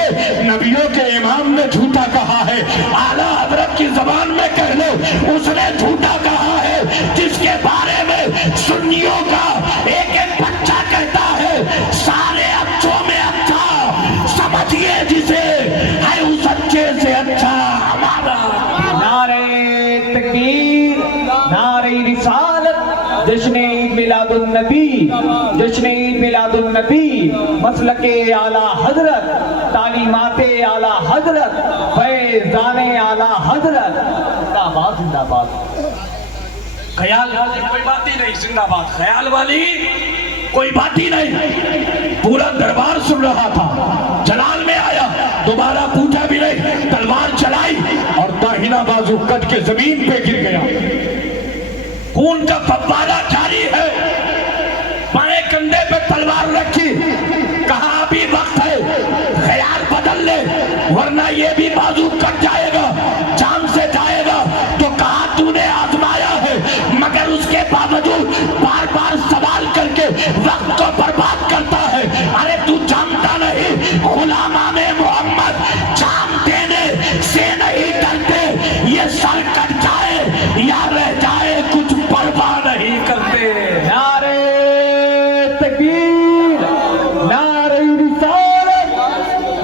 نبیوں کے امام نے جھوٹا کہا ہے۔ اعلیٰ حضرت کی زبان میں کہہ لو، اس نے جھوٹا کہا ہے جس کے بارے میں سنیوں النبی، جشن عید میلاد النبی، مسلک اعلیٰ حضرت، تعلیمات اعلیٰ حضرت، فیضان اعلیٰ حضرت، زندہ باد زندہ باد۔ خیال والی کوئی بات ہی نہیں، زندہ باد۔ خیال والی کوئی بات ہی نہیں، پورا دربار سن رہا تھا۔ جلال میں آیا، دوبارہ پوچھا بھی نہیں، تلوار چلائی اور داہنا بازو کٹ کے زمین پہ گر گیا۔ خون کا فوارہ جاری ہے، بائیں کندھے پہ تلوار رکھی، کہا ابھی وقت ہے، خیال بدل لے ورنہ یہ بھی بازو کٹ جائے گا، جان سے جائے گا۔ تو کہا تو نے آزمایا ہے مگر اس کے باوجود بار بار سوال کر کے وقت کو برباد کرتا ہے۔ ارے تو جانتا نہیں غلامان محمد جان دینے سے نہیں ڈرتے، یہ سر کٹ جائے یا رہ جائے کچھ پرواہ نہیں کرتے۔ نعرہ تکبیر، نعرہ رسالت،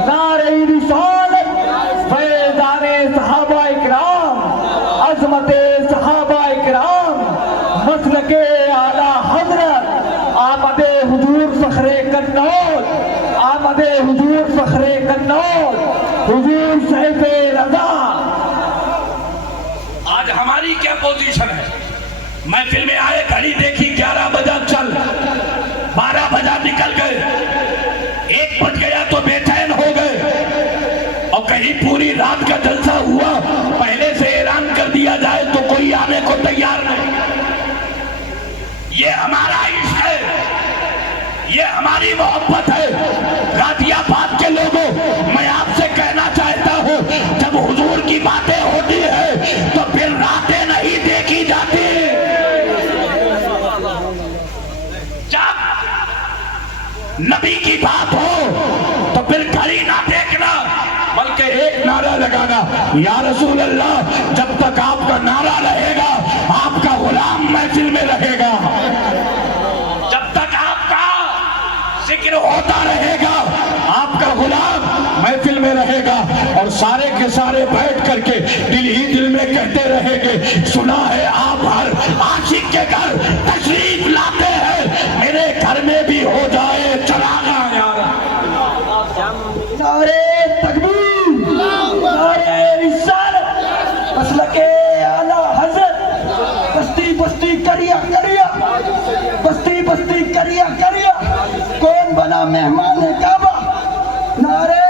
نعرہ رسالت، فیضان صحابہ اکرام، عظمت صحابہ اکرام، مسلک اعلیٰ حضرت، آمد حضور فخر قنوج، آمد حضور فخر قنوج، حضور صاحب رضا۔ آج ہماری کیا پوزیشن ہے؟ محفل میں آئے، گھڑی دیکھی 11 بجا چل، 12 بجا نکل گئے، 1 بج گیا تو بے چین ہو گئے، اور کہیں پوری رات کا جلسہ ہوا پہلے سے اعلان کر دیا جائے تو کوئی آنے کو تیار نہیں۔ یہ ہمارا عشق ہے، یہ ہماری محبت ہے۔ غازی آباد کے لوگوں، میں آپ سے کہنا چاہتا ہوں جب حضور کی باتیں ہوتی ہے تو پھر راتیں نہیں دیکھی جاتی۔ جب نبی کی بات ہو تو پھر گھڑی نہ دیکھنا بلکہ ایک نعرہ لگانا، یا رسول اللہ۔ جب تک آپ کا نعرہ رہے گا آپ کا غلام محفل میں رہے گا، جب تک آپ کا ذکر ہوتا رہے گا آپ کا غلام محفل میں رہے گا، اور سارے کے سارے بیٹھ کر کے دل ہی دل میں کہتے رہیں گے، سنا ہے آپ ہر عاشق کے گھر تشریف لاتے ہیں، میرے گھر میں بھی ہو جائے چراغاں یار۔ نعرہ تکبیر، نعرہ رسالت، مسلک اعلیٰ حضرت، بستی بستی کریا کریا، بستی بستی کریا کریا، کون بنا مہمان کعبہ؟ نعرہ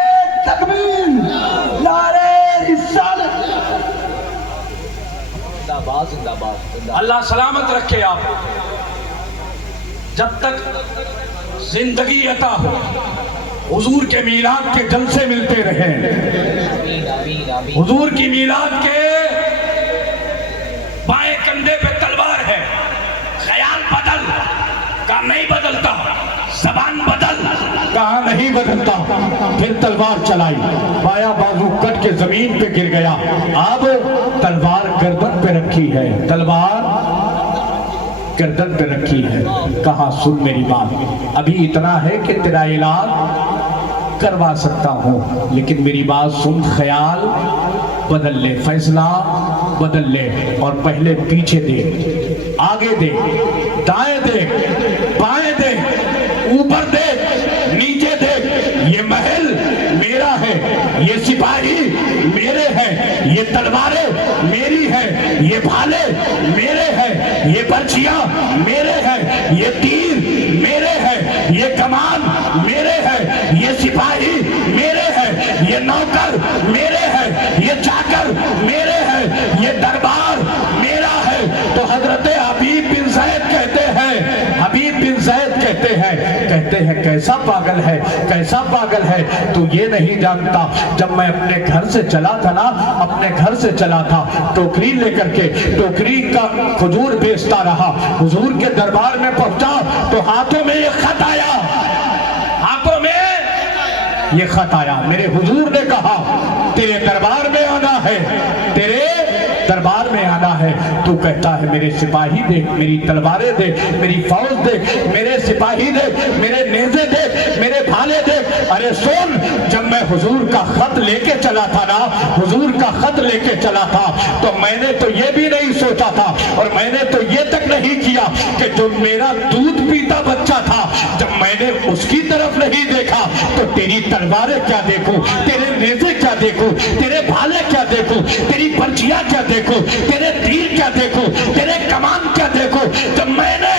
تکبیر، نعرہ رسالت، زندہ باد زندہ باد۔ اللہ سلامت رکھے آپ، جب تک زندگی عطا ہو حضور کے میلاد کے جلسے ملتے رہیں، حضور کی میلاد کے بائیں کندھے پہ تلوار ہے، خیال بدل کا نہیں بدلتا، زبان بدل کہاں نہیں بدلتا، پھر تلوار چلائی، بایاں بازو کٹ کے زمین پہ گر گیا، اب تلوار گردن پہ رکھی ہے، تلوار گردن پہ رکھی ہے، کہا سن میری بات، ابھی اتنا ہے کہ تیرا علاج کروا سکتا ہوں، لیکن میری بات سن، خیال بدل لے، فیصلہ بدل لے، اور پہلے پیچھے دیکھ، آگے دیکھ، دائیں دیکھ، بائیں دیکھ، اوپر دیکھ، نیچے دیکھ، یہ محل میرا ہے، یہ سپاہی میرے ہیں، یہ تلواریں میری ہیں، یہ بھالے میرے ہیں، یہ برچیاں میرے ہیں، یہ تیر میرے ہیں، یہ کمان میرے ہیں، یہ سپاہی میرے ہیں، یہ نوکر میرے ہیں، یہ چاکر میرے ہیں، یہ دربار میرا ہے۔ تو حضرت حبیب بن زید کہتے ہیں، حبیب بن زید کہتے ہیں کیسا پاگل ہے، کیسا پاگل ہے، تو یہ نہیں جانتا جب میں اپنے گھر سے چلا تھا نا، اپنے گھر سے چلا تھا ٹوکری لے کر کے، ٹوکری کا کھجور بیچتا رہا، حضور کے دربار میں پہنچا تو ہاتھوں میں یہ خط آیا، ہاتھوں میں یہ خط آیا، میرے حضور نے کہا تیرے دربار میں آنا ہے، تیرے دربار میں آنا ہے، تو کہتا ہے میرے سپاہی دیکھ، میری تلواریں دیکھ، میری فوج دیکھ، میرے سپاہی دیکھ، میرے نیزے دیکھ، میرے بھالے دیکھ۔ ارے سن، جب میں حضور کا خط لے کے چلا تھا نا، حضور کا خط لے کے چلا تھا تو میں نے تو یہ بھی نہیں سوچا تھا، اور میں نے تو یہ تک نہیں کیا کہ جو میرا دودھ پی بچہ تھا، جب میں نے اس کی طرف نہیں دیکھا تو تیری تلواریں کیا دیکھوں، تیرے نیزے کیا دیکھوں، تیرے بھالے کیا دیکھوں، تیری پرچیاں کیا دیکھوں، تیرے تیر کیا دیکھوں، تیرے کمان کیا دیکھوں۔ جب میں نے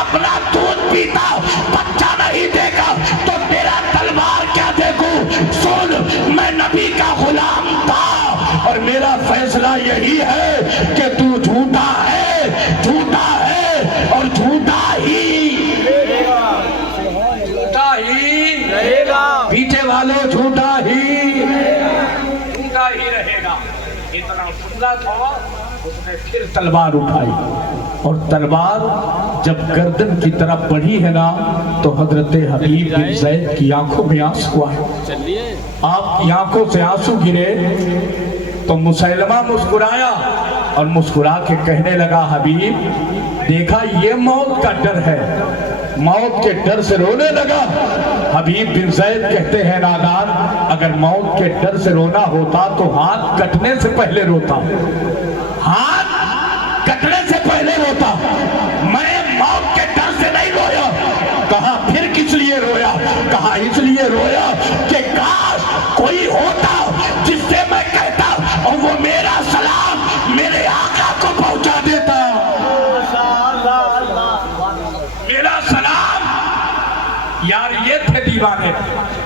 اپنا دودھ پیتا بچہ نہیں دیکھا تو تیرا تلوار کیا دیکھوں۔ سن، میں نبی کا غلام تھا اور میرا فیصلہ یہی ہے کہ تو جھوٹا ہے، جھوٹا ہے اور جھوٹا ہی رہے گا۔ پیچھے والوں جھوٹا ہی رہے گا۔ اتنا سننا تھا، اس نے پھر تلوار اٹھائی اور تلوار جب گردن کی طرف بڑھی ہے نا تو حضرت حبیب بن زید کی آنکھوں میں آنسو آئے۔ آپ کی آنکھوں سے آنسو گرے تو مسیلمہ مسکرایا اور مسکرا کے کہنے لگا، حبیب دیکھا یہ موت کا ڈر ہے، موت کے ڈر سے رونے لگا۔ حبیب بن زید کہتے ہیں، نادان اگر موت کے ڈر سے رونا ہوتا تو ہاتھ کٹنے سے پہلے روتا، ہاتھ کٹنے سے پہلے روتا، میں موت کے ڈر سے نہیں رویا۔ کہا پھر کس لیے رویا؟ کہا اس لیے رویا کہ کاش کوئی ہوتا جس سے میں کہتا اور وہ میرا سلام میرے آقا کو پہنچا دیتا، میرا سلام۔ یار یہ تھے دیوانے،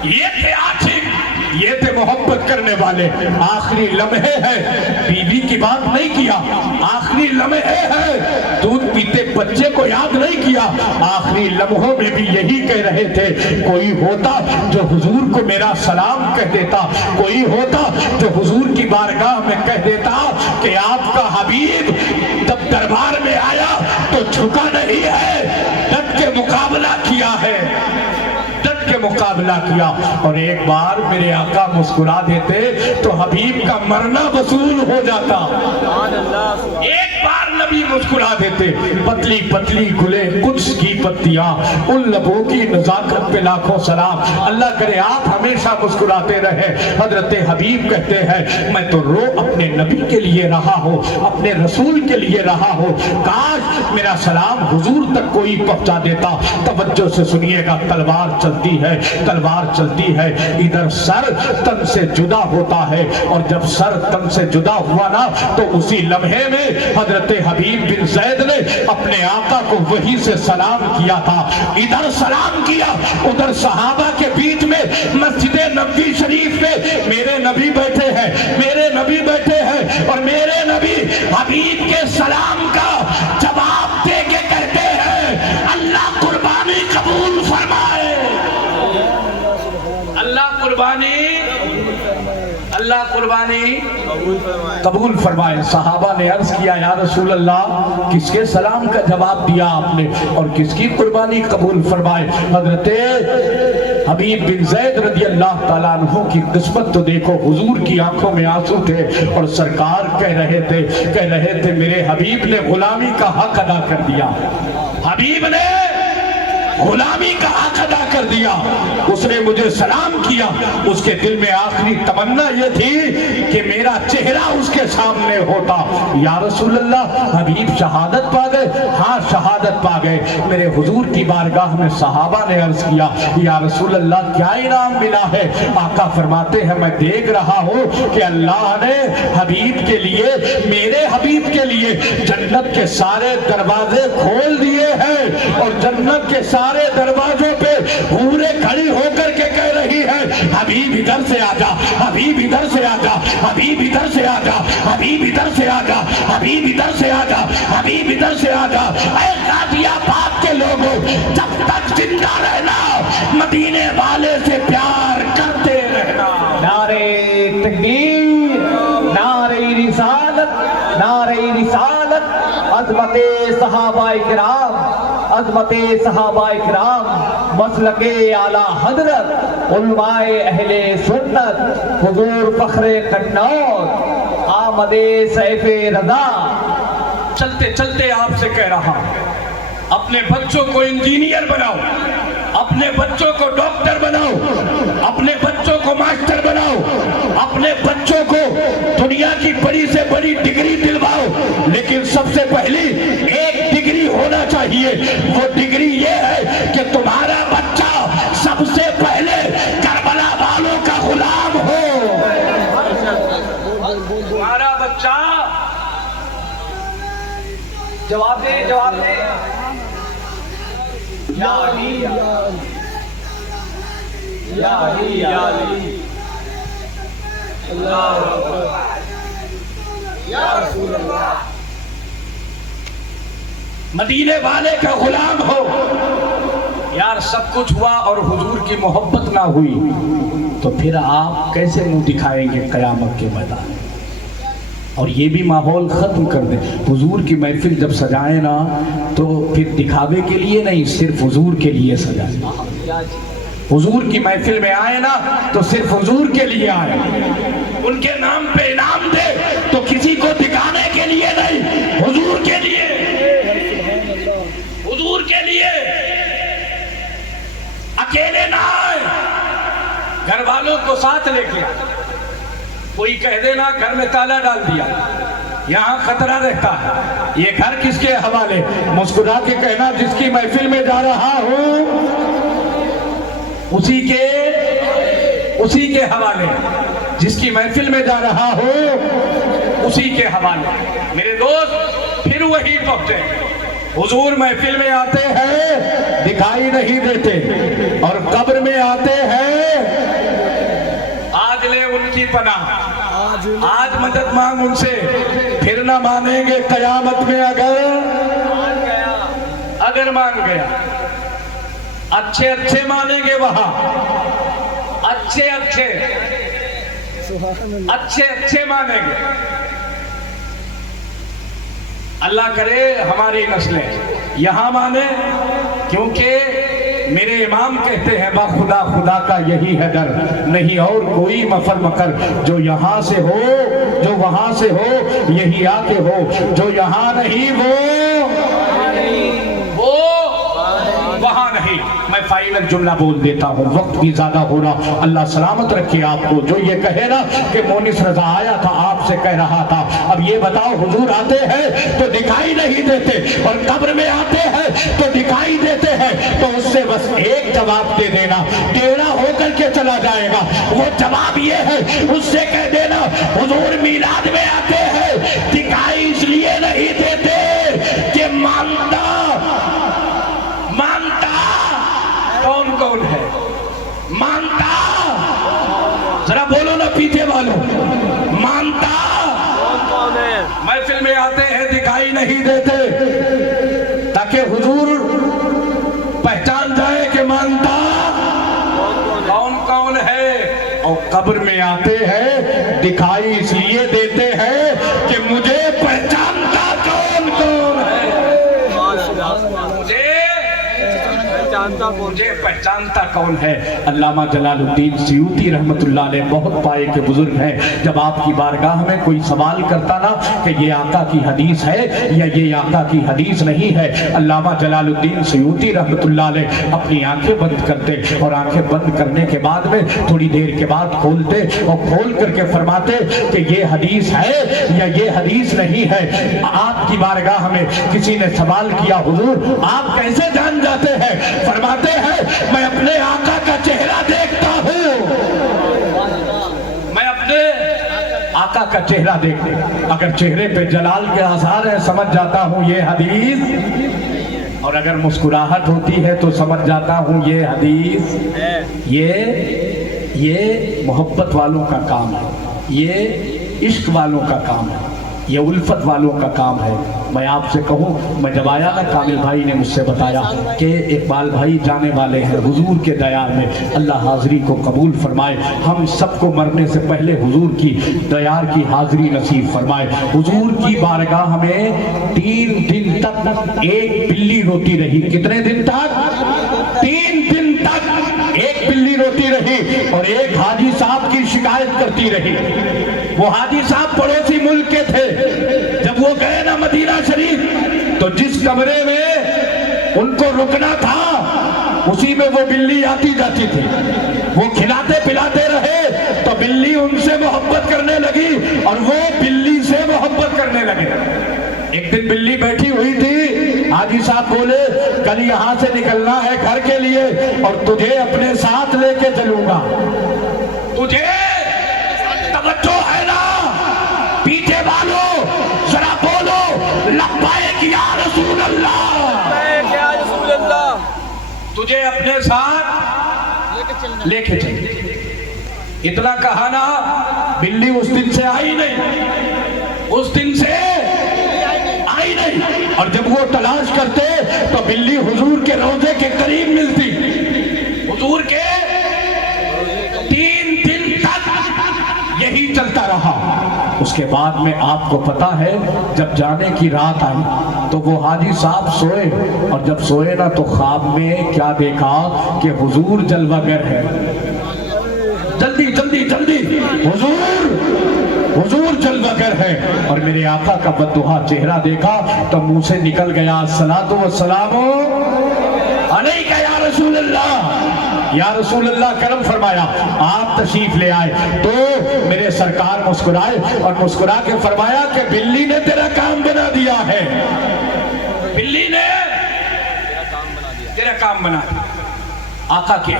یہ تھے عاشق، یہ تھے محبت کرنے والے۔ آخری لمحے ہیں، بیوی کی بات نہیں کیا، آخری لمحے ہیں، دودھ پیتے بچے کو یاد نہیں کیا، آخری لمحوں میں بھی یہی کہہ رہے تھے، کوئی ہوتا جو حضور کو میرا سلام کہہ دیتا، کوئی ہوتا جو حضور کی بارگاہ میں کہہ دیتا کہ آپ کا حبیب جب دربار میں آیا تو جھکا نہیں ہے، ڈٹ کے مقابلہ کیا ہے، ڈٹ کے مقابلہ کیا۔ اور ایک بار میرے آقا مسکرا دیتے تو حبیب کا مرنا وصول ہو جاتا۔ ایک بار نبی مسکرا دیتے، پتلی پتلی گلے قدس کی پتیاں، ان لبوں کی نزاکت پہ لاکھوں سلام۔ اللہ کرے آپ ہمیشہ مسکراتے رہے۔ حضرت حبیب کہتے ہیں، میں تو رو اپنے نبی کے لیے رہا ہوں، اپنے رسول کے لیے رہا ہوں، کاش میرا سلام حضور تک کوئی پہنچا دیتا۔ توجہ سے سنیے گا، تلوار چلتی ہے، تلوار چلتی ہے، ادھر سر تن سے جدا ہوتا ہے، اور جب سر تن سے جدا ہوا نا تو اسی لمحے میں حضرت حبیب بن زید نے اپنے آقا کو وہی سے سلام کیا تھا۔ ادھر سلام کیا، ادھر صحابہ کے بیچ میں مسجد نبوی شریف میں میرے نبی بیٹھے ہیں، میرے نبی بیٹھے ہیں، اور میرے نبی حبیب کے سلام کا جواب دے کے کہتے ہیں، اللہ قربانی قبول فرمائے، اللہ قربانی قبول فرمائے۔ صحابہ نے عرض کیا، یا رسول اللہ کس کے سلام کا جواب دیا آپ نے اور کس کی قربانی قبول فرمائے؟ حضرت حبیب بن زید رضی اللہ تعالیٰ عنہ کی قسمت تو دیکھو، حضور کی آنکھوں میں آنسو تھے اور سرکار کہہ رہے تھے میرے حبیب نے غلامی کا حق ادا کر دیا، حبیب نے غلامی کا حق ادا کر دیا، اس نے مجھے سلام کیا۔ اس کے دل میں آخری تمنا یہ تھی کہ میرا چہرہ اس کے سامنے ہوتا۔ یا رسول اللہ حبیب شہادت پا گئے؟ ہاں شہادت پا گئے۔ میرے حضور کی بارگاہ میں صحابہ نے عرض کیا، یا رسول اللہ کیا انعام ملا ہے؟ آقا فرماتے ہیں، میں دیکھ رہا ہوں کہ اللہ نے حبیب کے لیے، میرے حبیب کے لیے جنت کے سارے دروازے کھول دیے ہیں، اور جنت کے سارے دروازوں پہ حوریں کھڑی ہو کر کے کہہ رہی ہے، حبیب ادھر سے آجا، حبیب ادھر سے آجا، حبیب ادھر سے آجا، حبیب ادھر سے آجا، حبیب ادھر سے آجا، حبیب ادھر سے آجا۔ اے غازی آباد کے لوگوں، جب تک زندہ رہنا مدینے والے سے پیار کرتے رہنا۔ نعرہ تکبیر، نعرہ رسالت، نعرہ رسالت، عظمت صحابہ کرام، عظمت صحابہ کرام، مسلک اعلیٰ حضرت، علماء اہل سنت، حضور فخر قنوت، آمد سیف رضا۔ چلتے چلتے آپ سے کہہ رہا ہوں، اپنے بچوں کو انجینئر بناؤ، اپنے بچوں کو ڈاکٹر بناؤ، اپنے بچوں کو ماسٹر بناؤ، اپنے بچوں کو دنیا کی بڑی سے بڑی ڈگری دلواؤ، لیکن سب سے پہلی ایک ڈگری ہونا چاہیے لیے وہ ڈگری یہ ہے کہ تمہارا بچہ سب سے پہلے کربلا والوں کا غلام ہو. تمہارا بچہ جواب دے جواب دے. یا علی یا علی یا علی اللہ اکبر یا رسول اللہ. مدینے والے کا غلام ہو. یار سب کچھ ہوا اور حضور کی محبت نہ ہوئی تو پھر آپ کیسے منہ دکھائیں گے قیامت کے میدان؟ اور یہ بھی ماحول ختم کر دیں. حضور کی محفل جب سجائیں نا تو پھر دکھاوے کے لیے نہیں، صرف حضور کے لیے سجائیں. حضور کی محفل میں آئے نا تو صرف حضور کے لیے آئے. ان کے نام پہ انعام دے تو کسی کو دکھانے کے لیے نہیں، حضور کے لیے، حضور کے لیے. اکیلے نہ آئے، گھر والوں کو ساتھ لے کے. کوئی کہہ دینا گھر میں تالا ڈال دیا، یہاں خطرہ رہتا ہے. یہ گھر کس کے حوالے؟ مسکرا کے کہنا جس کی محفل میں جا رہا ہوں اسی کے حوالے، جس کی محفل میں جا رہا ہوں اسی کے حوالے. میرے دوست پھر وہی پہنچے. حضور محفل میں آتے ہیں دکھائی نہیں دیتے، اور قبر میں آتے ہیں. آج لے ان کی پناہ، آج مدد مانگ ان سے. پھر نہ مانیں گے قیامت میں اگر مان گیا. اچھے اچھے مانیں گے وہاں، اچھے اچھے مانیں گے. اللہ کرے ہماری نسلیں یہاں مانے، کیونکہ میرے امام کہتے ہیں با خدا خدا کا یہی ہے در، نہیں اور کوئی مفر مکر. جو یہاں سے ہو جو وہاں سے ہو یہی آ کے ہو، جو یہاں نہیں وہ وہاں نہیں. میں فائنل جملہ بول دیتا ہوں، وقت بھی زیادہ ہو رہا. اللہ سلامت رکھے آپ کو. جو یہ کہے نا کہ مونس رضا آیا تھا آپ سے کہہ رہا تھا، اب یہ بتاؤ حضور آتے ہیں تو دکھائی نہیں دیتے اور قبر میں آتے ہیں تو دکھائی دیتے ہیں، تو اس سے بس ایک جواب دے دینا، ٹیڑھا ہو کر کے چلا جائے گا. وہ جواب یہ ہے، اس سے کہہ دینا حضور میلاد میں آتے ہیں دکھائی اس لیے نہیں دیتے کہ مانتا کون ہے مانتا. ذرا بولو نا پیچھے والوں، مانتا. محفل میں آتے ہیں دکھائی نہیں دیتے تاکہ حضور پہچان جائے کہ مانتا کون ہے. اور قبر میں آتے ہیں دکھائی اس لیے دیتے ہیں کہ مجھے پہچانتا کون ہے. مجھے پہچانتا کون ہے. علامہ جلال الدین سیوطی رحمت اللہ علیہ بہت پائے کے بزرگ ہیں. جب آپ کی بارگاہ میں کوئی سوال کرتا نا کہ یہ آقا کی حدیث ہے یا یہ آقا کی حدیث نہیں ہے، علامہ جلال الدین سیوطی رحمت اللہ علیہ اپنی آنکھیں بند کرتے اور آنکھیں بند کرنے کے بعد میں تھوڑی دیر کے بعد کھولتے اور کھول کر کے فرماتے کہ یہ حدیث ہے یا یہ حدیث نہیں ہے. آپ کی بارگاہ میں کسی نے سوال کیا، حضور آپ کیسے جان جاتے ہیں؟ فرماتے ہیں میں اپنے آقا کا چہرہ دیکھتا ہوں. میں اپنے آقا کا چہرہ دیکھتے، اگر چہرے پہ جلال کے آثار ہیں سمجھ جاتا ہوں یہ حدیث، اور اگر مسکراہٹ ہوتی ہے تو سمجھ جاتا ہوں یہ حدیث. یہ محبت والوں کا کام ہے، یہ عشق والوں کا کام ہے، یہ الفت والوں کا کام ہے. میں آپ سے کہوں، میں جب آیا نا کامل بھائی نے مجھ سے بتایا کہ اقبال بھائی جانے والے ہیں حضور کے دیار میں، اللہ حاضری کو قبول فرمائے. ہم سب کو مرنے سے پہلے حضور کی دیار کی حاضری نصیب فرمائے. حضور کی بارگاہ میں 3 دن تک ایک بلی روتی رہی. کتنے دن تک؟ 3 دن تک ایک بلی روتی رہی اور ایک حاجی صاحب کی شکایت کرتی رہی. وہ حاجی صاحب پڑوسی ملک کے تھے. جب وہ گئے نا مدینہ شریف تو جس کمرے میں ان کو رکنا تھا اسی میں وہ بلی آتی جاتی تھی. وہ کھلاتے پلاتے رہے تو بلی ان سے محبت کرنے لگی اور وہ بلی سے محبت کرنے لگے. ایک دن بلی بیٹھی ہوئی تھی، حاجی صاحب بولے کل یہاں سے نکلنا ہے گھر کے لیے اور تجھے اپنے ساتھ لے کے چلوں گا. تجھے توجہ ہے نا؟ پیچھے والو ذرا بولو لبیک یا رسول اللہ. یا رسول اللہ. تجھے اپنے ساتھ لے کے چلے. اتنا کہا نا، بلی اس دن سے آئی نہیں، اس دن سے آئی نہیں. اور جب وہ تلاش کرتے تو بلی حضور کے روضے کے قریب ملتی. حضور کے 3 دن تک یہی چلتا رہا. اس کے بعد میں آپ کو پتا ہے جب جانے کی رات آئی تو وہ حاجی صاحب سوئے، اور جب سوئے نا تو خواب میں کیا دیکھا کہ حضور جلوہ گر ہے. جلدی جلدی جلدی حضور جلوہ گر ہے. اور میرے آقا کا بددعا چہرہ دیکھا تو منہ سے نکل گیا الصلاۃ والسلام علیک یا رسول اللہ. یا رسول اللہ کرم فرمایا. آپ تشریف لے آئے تو میرے سرکار مسکرائے اور مسکرا کے فرمایا کہ بلی نے تیرا کام بنا دیا ہے. بلی نے تیرا کام بنا دیا. آقا کے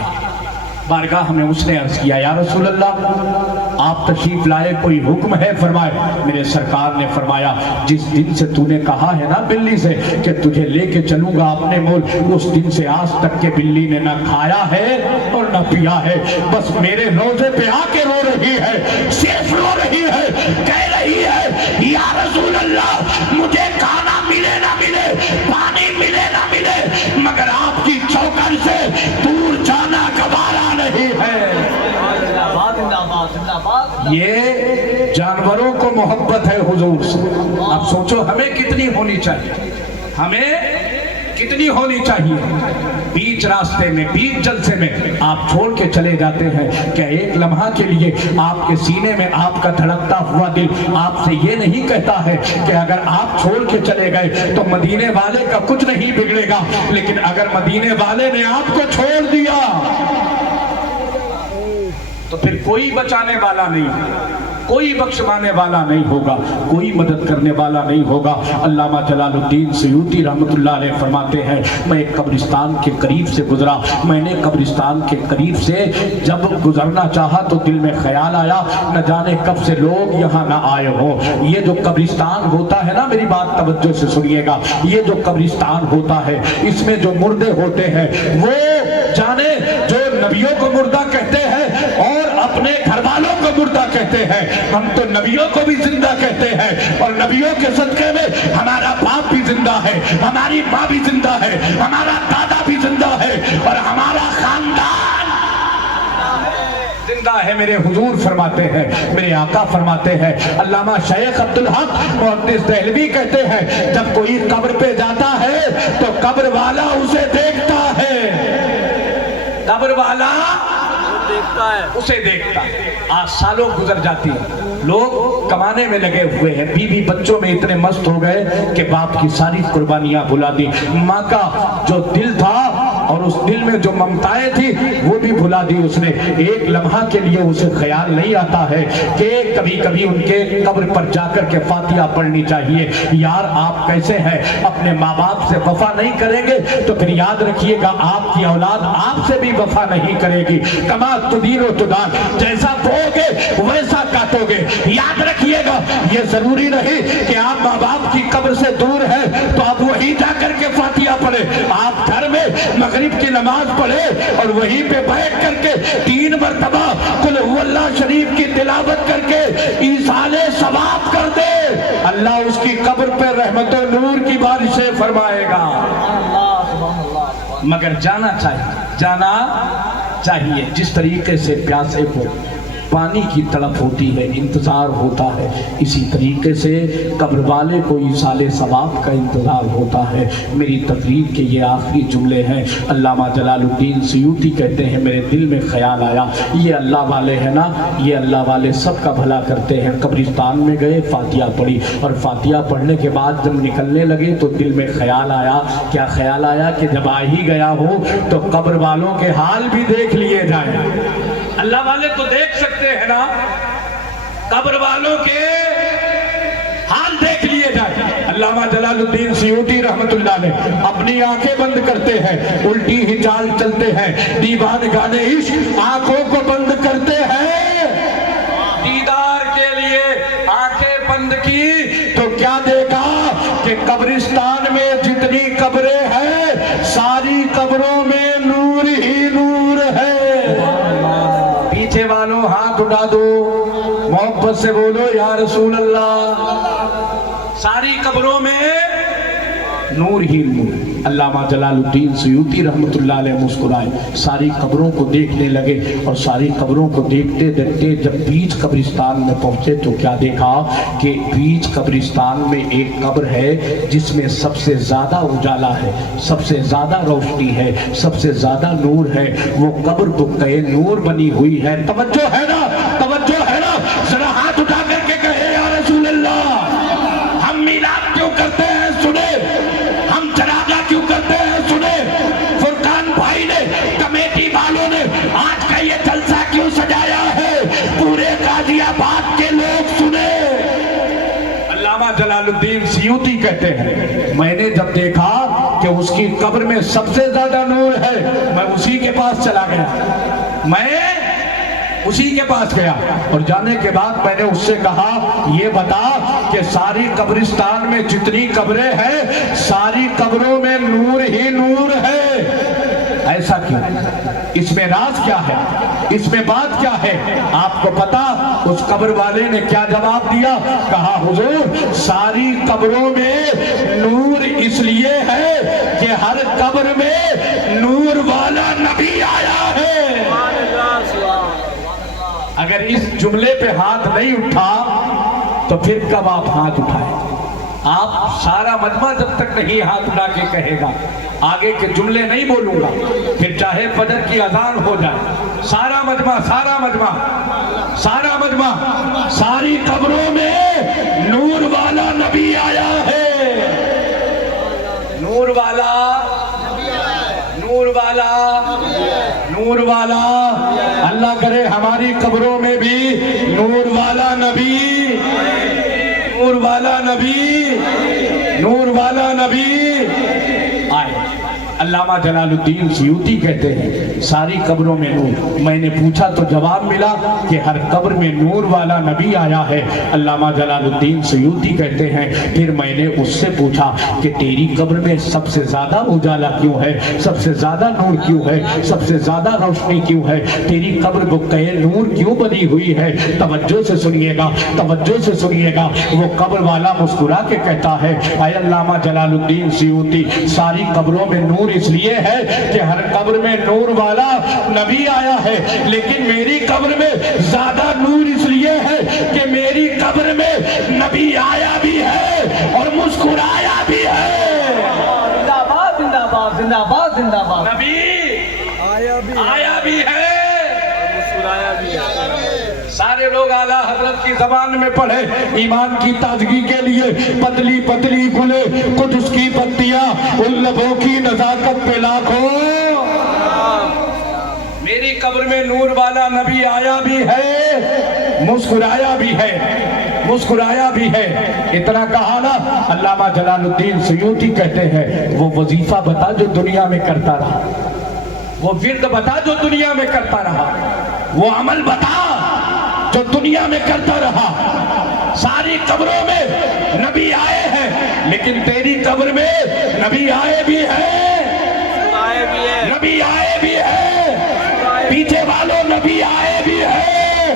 بارگاہ میں اس نے عرض کیا یا رسول اللہ آپ تشریف لائے، کوئی حکم ہے؟ فرمائے. میرے سرکار نے فرمایا جس دن سے تو نے کہا ہے نا بلی سے کہ تجھے لے کے چلوں گا اپنے ملک، اس دن سے آج تک کے بلی نے نہ کھایا ہے اور نہ پیا ہے، بس میرے روزے پہ آ کے رو رہی ہے، صرف رو رہی ہے، کہہ رہی ہے یا رسول اللہ مجھے کھانا ملے نہ ملے، پانی ملے نہ ملے، مگر آپ کی چوکر سے دور جانا گوارا نہیں ہے. یہ جانوروں کو محبت ہے حضور سے. اب سوچو ہمیں کتنی ہونی چاہیے، ہمیں کتنی ہونی چاہیے. بیچ راستے میں، بیچ جلسے میں آپ چھوڑ کے چلے جاتے ہیں، کیا ایک لمحہ کے لیے آپ کے سینے میں آپ کا دھڑکتا ہوا دل آپ سے یہ نہیں کہتا ہے کہ اگر آپ چھوڑ کے چلے گئے تو مدینے والے کا کچھ نہیں بگڑے گا، لیکن اگر مدینے والے نے آپ کو چھوڑ دیا تو پھر کوئی بچانے والا نہیں، کوئی بخشوانے والا نہیں ہوگا، کوئی مدد کرنے والا نہیں ہوگا. علامہ جلال الدین سیوطی رحمت اللہ علیہ فرماتے ہیں میں ایک قبرستان کے قریب سے گزرا، میں نے قبرستان کے قریب سے جب گزرنا چاہا تو دل میں خیال آیا نہ جانے کب سے لوگ یہاں نہ آئے ہوں. یہ جو قبرستان ہوتا ہے نا، میری بات توجہ سے سنیے گا، یہ جو قبرستان ہوتا ہے اس میں جو مردے ہوتے ہیں وہ جانے جو نبیوں کو مردہ کہتے ہیں اور اپنے گھر والوں کو مردہ کہتے ہیں. ہم تو نبیوں کو بھی زندہ کہتے ہیں اور نبیوں کے صدقے میں ہمارا باپ بھی زندہ ہے، ہماری ماں بھی زندہ ہے، ہمارا دادا بھی زندہ ہے اور ہمارا خاندان زندہ ہے. میرے حضور فرماتے ہیں، میرے آقا فرماتے ہیں، علامہ شیخ عبدالحق محدث دہلوی کہتے ہیں جب کوئی قبر پہ جاتا ہے تو قبر والا اسے دیکھتا ہے، قبر والا اسے دیکھتا ہے. آج سالوں گزر جاتی ہے، لوگ کمانے میں لگے ہوئے ہیں، بیوی بچوں میں اتنے مست ہو گئے کہ باپ کی ساری قربانیاں بھلا دی، ماں کا جو دل تھا اور اس دل میں جو ممتائیں تھی وہ بھی بھلا دی اس نے. ایک لمحہ کے لیے اسے خیال نہیں آتا ہے کہ کبھی کبھی ان کے قبر پر جا کر کے فاتحہ پڑھنی چاہیے. یار آپ کیسے ہیں، اپنے ماں باپ سے وفا نہیں کریں گے تو پھر یاد رکھیے گا آپ کی اولاد آپ سے بھی وفا نہیں کرے گی. کما تدین و تدان، جیسا بو گے ویسا کاٹو گے. یاد رکھیے گا یہ ضروری نہیں کہ آپ ماں باپ کی قبر سے دور ہے تو آپ وہیں جا کر کے فاتحہ پڑھے. آپ گھر میں مغرب کی نماز پڑھے اور وہیں پہ بیٹھ کر کے 3 مرتبہ قل هو اللہ شریف کی تلاوت کر کے ایصال ثواب کر دے، اللہ اس کی قبر پہ رحمت و نور کی بارشیں فرمائے گا. مگر جانا چاہیے جس طریقے سے پیاسے کو پانی کی تڑپ ہوتی ہے، انتظار ہوتا ہے، اسی طریقے سے قبر والے کو ایصال ثواب کا انتظار ہوتا ہے. میری تقریر کے یہ آخری جملے ہیں. علامہ جلال الدین سیوطی کہتے ہیں میرے دل میں خیال آیا یہ اللہ والے ہیں نا، یہ اللہ والے سب کا بھلا کرتے ہیں. قبرستان میں گئے، فاتحہ پڑھی اور فاتحہ پڑھنے کے بعد جب نکلنے لگے تو دل میں خیال آیا، کیا خیال آیا کہ جب آ ہی گیا ہو تو قبر والوں کے حال بھی دیکھ لیے جائیں. اللہ والے تو دیکھ سکتے ہیں نا، قبر والوں کے حال دیکھ لیے جائیں. اللہ علامہ جلال الدین سیوطی رحمت اللہ علیہ اپنی آنکھیں بند کرتے ہیں، الٹی ہی چال چلتے ہیں، دیوان گانے عشق آنکھوں کو بند کرتے ہیں، دیدار کے لیے آنکھیں بند کی تو کیا دیکھا کہ قبرستان میں جتنی قبریں ہیں ساری قبروں میں نور ہی نور ہے۔ پیچھے والوں ہاتھ اٹھا دو، محبت سے بولو یا رسول اللہ۔ ساری قبروں میں نور ہی نور۔ علامہ جلال الدین سیوطی رحمت اللہ علیہ مسکرائے، ساری قبروں کو دیکھنے لگے اور ساری قبروں کو دیکھتے دیکھتے جب بیچ قبرستان میں پہنچے تو کیا دیکھا کہ بیچ قبرستان میں ایک قبر ہے جس میں سب سے زیادہ اجالا ہے، سب سے زیادہ روشنی ہے، سب سے زیادہ نور ہے، وہ قبر بقعہ نور بنی ہوئی ہے۔ توجہ ہے نا، توجہ ہے نا؟ ذرا ہاتھ اٹھا کر کے کہے یا رسول اللہ۔ ہم میلاد کیوں کرتے ہیں سنے، ہم جنازہ کیوں کرتے ہیں سنے، فرقان بھائی نے، کمیٹی والوں نے آج کا یہ جلسہ کیوں سجایا ہے، پورے غازی آباد کے لوگ سنے۔ علامہ جلال الدین سیوطی کہتے ہیں میں نے جب دیکھا کہ اس کی قبر میں سب سے زیادہ نور ہے، میں اسی کے پاس چلا گیا، میں اسی کے پاس گیا اور جانے کے بعد میں نے اس سے کہا یہ بتا کہ ساری قبرستان میں جتنی قبریں ہیں ساری قبروں میں نور ہی نور ہے، ایسا کیوں؟ اس میں راز کیا ہے، اس میں بات کیا ہے؟ آپ کو پتا اس قبر والے نے کیا جواب دیا؟ کہا حضور ساری قبروں میں نور اس لیے ہے کہ ہر قبر میں نور والا نبی آیا ہے۔ اگر اس جملے پہ ہاتھ نہیں اٹھا تو پھر کب آپ ہاتھ اٹھائیں؟ آپ سارا مجمع جب تک نہیں ہاتھ اٹھا کے کہے گا آگے کے جملے نہیں بولوں گا، پھر چاہے فجر کی اذان ہو جائے، سارا مجمع سارا مجمع سارا مجمع، ساری قبروں میں نور والا نبی آیا ہے، نور والا نور والا نور والا۔ اللہ کرے ہماری قبروں میں بھی نور والا نبی، نور والا نبی، نور والا نبی آئے۔ علامہ جلال الدین سیوطی کہتے ہیں ساری قبروں میں نور۔ میں نے پوچھا تو جواب ملا کہ ہر قبر میں نور والا نبی آیا ہے۔ علامہ جلال الدین سیوطی کہتے ہیں پھر میں نے اس سے پوچھا کہ تیری قبر میں سب سے زیادہ اجالا کیوں ہے، سب سے زیادہ نور کیوں ہے، سب سے زیادہ روشنی کیوں ہے، تیری قبر بقعہ نور کیوں بنی ہوئی ہے؟ توجہ سے سنیے گا، توجہ سے سنیے گا۔ وہ قبر والا مسکرا کے کہتا ہے اے علامہ جلال الدین سیوطی ساری قبروں میں نور اس لیے ہے کہ ہر قبر میں نور والا نبی آیا ہے، لیکن میری قبر میں زیادہ نور اس لیے ہے کہ میری قبر میں نبی آیا بھی ہے اور مسکرایا بھی ہے۔ زندہ باد زندہ باد زندہ باد زندہ باد۔ نبی آیا بھی ہے، مسکرایا بھی ہے۔ سارے لوگ اعلیٰ حضرت کی زبان میں پڑھے ایمان کی تازگی کے لیے پتلی پتلی گلے قدس کی پتیاں ان لبوں کی نزاکت پہ لاکھوں۔ میری قبر میں نور والا نبی آیا بھی ہے، مسکرایا بھی ہے، مسکرایا بھی ہے۔ اتنا کہا نا، علامہ جلال الدین سیوطی کہتے ہیں وہ وظیفہ بتا جو دنیا میں کرتا رہا، وہ ورد بتا جو دنیا میں کرتا رہا، وہ عمل بتا جو دنیا میں کرتا رہا۔ ساری قبروں میں نبی آئے ہیں لیکن تیری قبر میں نبی آئے بھی ہیں، نبی آئے بھی ہیں، پیچھے والوں نبی آئے بھی ہیں،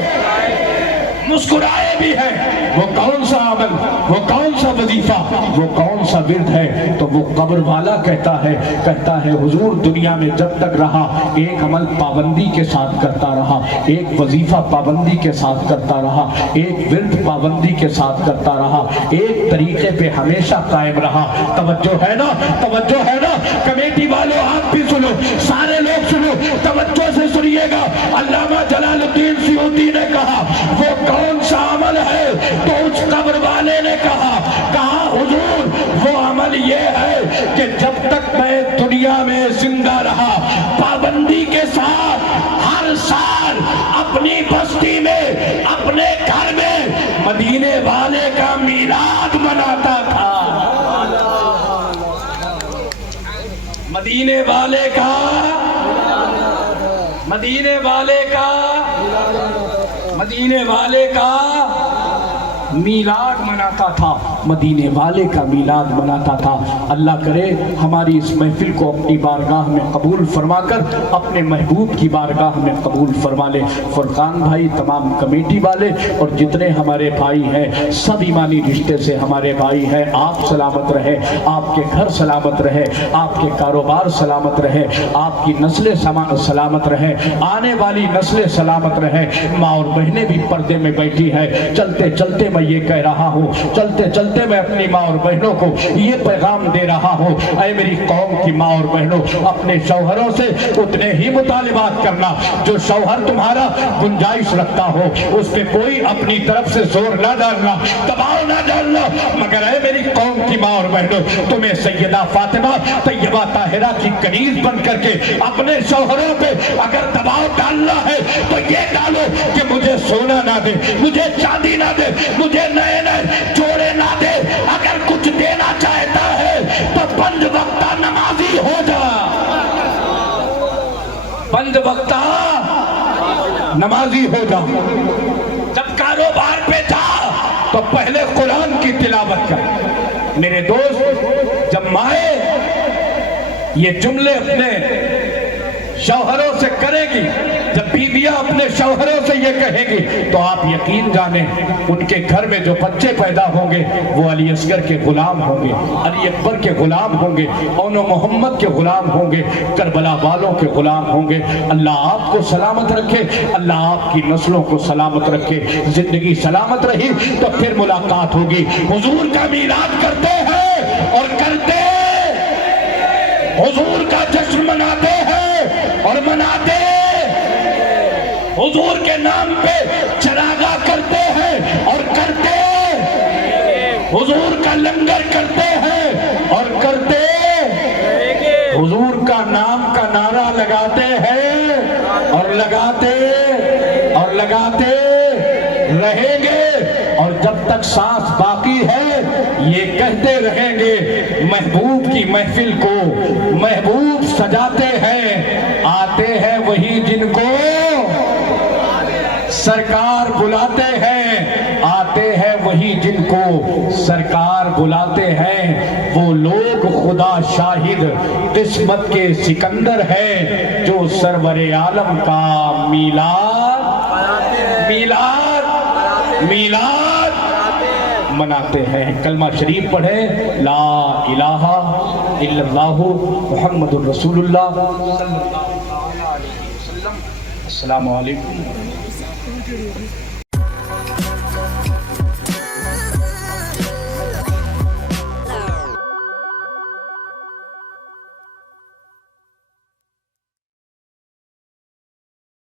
مسکرائے بھی ہیں۔ وہ کون سا عمل، وہ کون سا وظیفہ، وہ کون سا ورد ہے؟ تو وہ قبر والا کہتا ہے حضور دنیا میں جب تک رہا ایک عمل پابندی کے ساتھ کرتا رہا، ایک وظیفہ پابندی کے ساتھ کرتا رہا، ایک ورد پابندی کے ساتھ کرتا رہا، ایک طریقے پہ ہمیشہ قائم رہا۔ توجہ ہے نا، توجہ ہے نا؟ کمیٹی والوں آپ بھی سنو، سارے لوگ سنو، توجہ سے سنیے گا۔ علامہ جلال الدین سیوطی نے کہا وہ کون سا عمل ہے؟ تو اس قبر والے نے کہا حضور وہ عمل یہ ہے کہ جب تک میں دنیا میں زندہ رہا پابندی کے ساتھ ہر سال اپنی بستی میں اپنے گھر میں مدینے والے کا میلاد مناتا تھا۔ مدینے والے کا مدینے والے کا مدینے والے کا میلاد مناتا تھا، مدینے والے کا میلاد مناتا تھا۔ اللہ کرے ہماری اس محفل کو اپنی بارگاہ میں قبول فرما کر اپنے محبوب کی بارگاہ میں قبول فرما لے۔ فرقان بھائی، تمام کمیٹی والے اور جتنے ہمارے بھائی ہیں، سب ایمانی رشتے سے ہمارے بھائی ہیں، آپ سلامت رہے، آپ کے گھر سلامت رہے، آپ کے کاروبار سلامت رہے، آپ کی نسلیں سلامت رہے، آنے والی نسلیں سلامت رہے۔ ماں اور بہنیں بھی پردے میں بیٹھی ہیں، چلتے چلتے میں یہ کہہ رہا ہوں، چلتے چلتے میں اپنی ماں اور بہنوں کو یہ پیغام دے رہا ہوں، اے میری قوم کی ماں اور بہنوں، اپنے شوہروں سے اتنے ہی مطالبات کرنا جو شوہر تمہارا گنجائش رکھتا ہو، اس پہ کوئی اپنی طرف سے زور نہ ڈالنا، دباؤ نہ ڈالنا، مگر اے میری قوم کی ماں اور بہنوں، تمہیں سیدہ فاطمہ طیبہ طاہرہ کی کنیز بن کر کے اپنے شوہروں پہ اگر دباؤ ڈالنا ہے تو یہ ڈالو کہ مجھے سونا نہ دے، مجھے چاندی نہ دے، مجھے نئے نئے جوڑے نہ دے، اگر کچھ دینا چاہتا ہے تو پنج وقتہ نمازی ہو جا، پنج وقتہ نمازی ہو جا۔ جب کاروبار پہ جا تو پہلے قرآن کی تلاوت کر۔ میرے دوست، جب مائیں یہ جملے اپنے شوہروں سے کرے گی، جب بیویاں اپنے شوہروں سے یہ کہے گی، تو آپ یقین جانیں ان کے گھر میں جو بچے پیدا ہوں گے وہ علی اصغر کے غلام ہوں گے، علی اکبر کے غلام ہوں گے، اون و محمد کے غلام ہوں گے، کربلا والوں کے غلام ہوں گے۔ اللہ آپ کو سلامت رکھے، اللہ آپ کی نسلوں کو سلامت رکھے۔ زندگی سلامت رہی تو پھر ملاقات ہوگی۔ حضور کا میلاد کرتے ہیں اور کرتے حضور کا جشن مناتے ہیں اور مناتے حضور کے نام پہ چراغاں کرتے ہیں اور کرتے حضور کا لنگر کرتے ہیں اور کرتے حضور کا نام کا نعرہ لگاتے ہیں اور لگاتے رہیں گے، اور جب تک سانس باقی ہے یہ کہتے رہیں گے، محبوب کی محفل کو محبوب سجاتے ہیں، آتے ہیں وہی جن کو سرکار بلاتے ہیں، آتے ہیں وہی جن کو سرکار بلاتے ہیں۔ وہ لوگ خدا شاہد قسمت کے سکندر ہیں جو سرور عالم کا میلاد مناتے ہیں۔ کلمہ شریف پڑھیں، لا الہ الا اللہ محمد الرسول اللہ صلی اللہ علیہ وسلم۔ السلام علیکم۔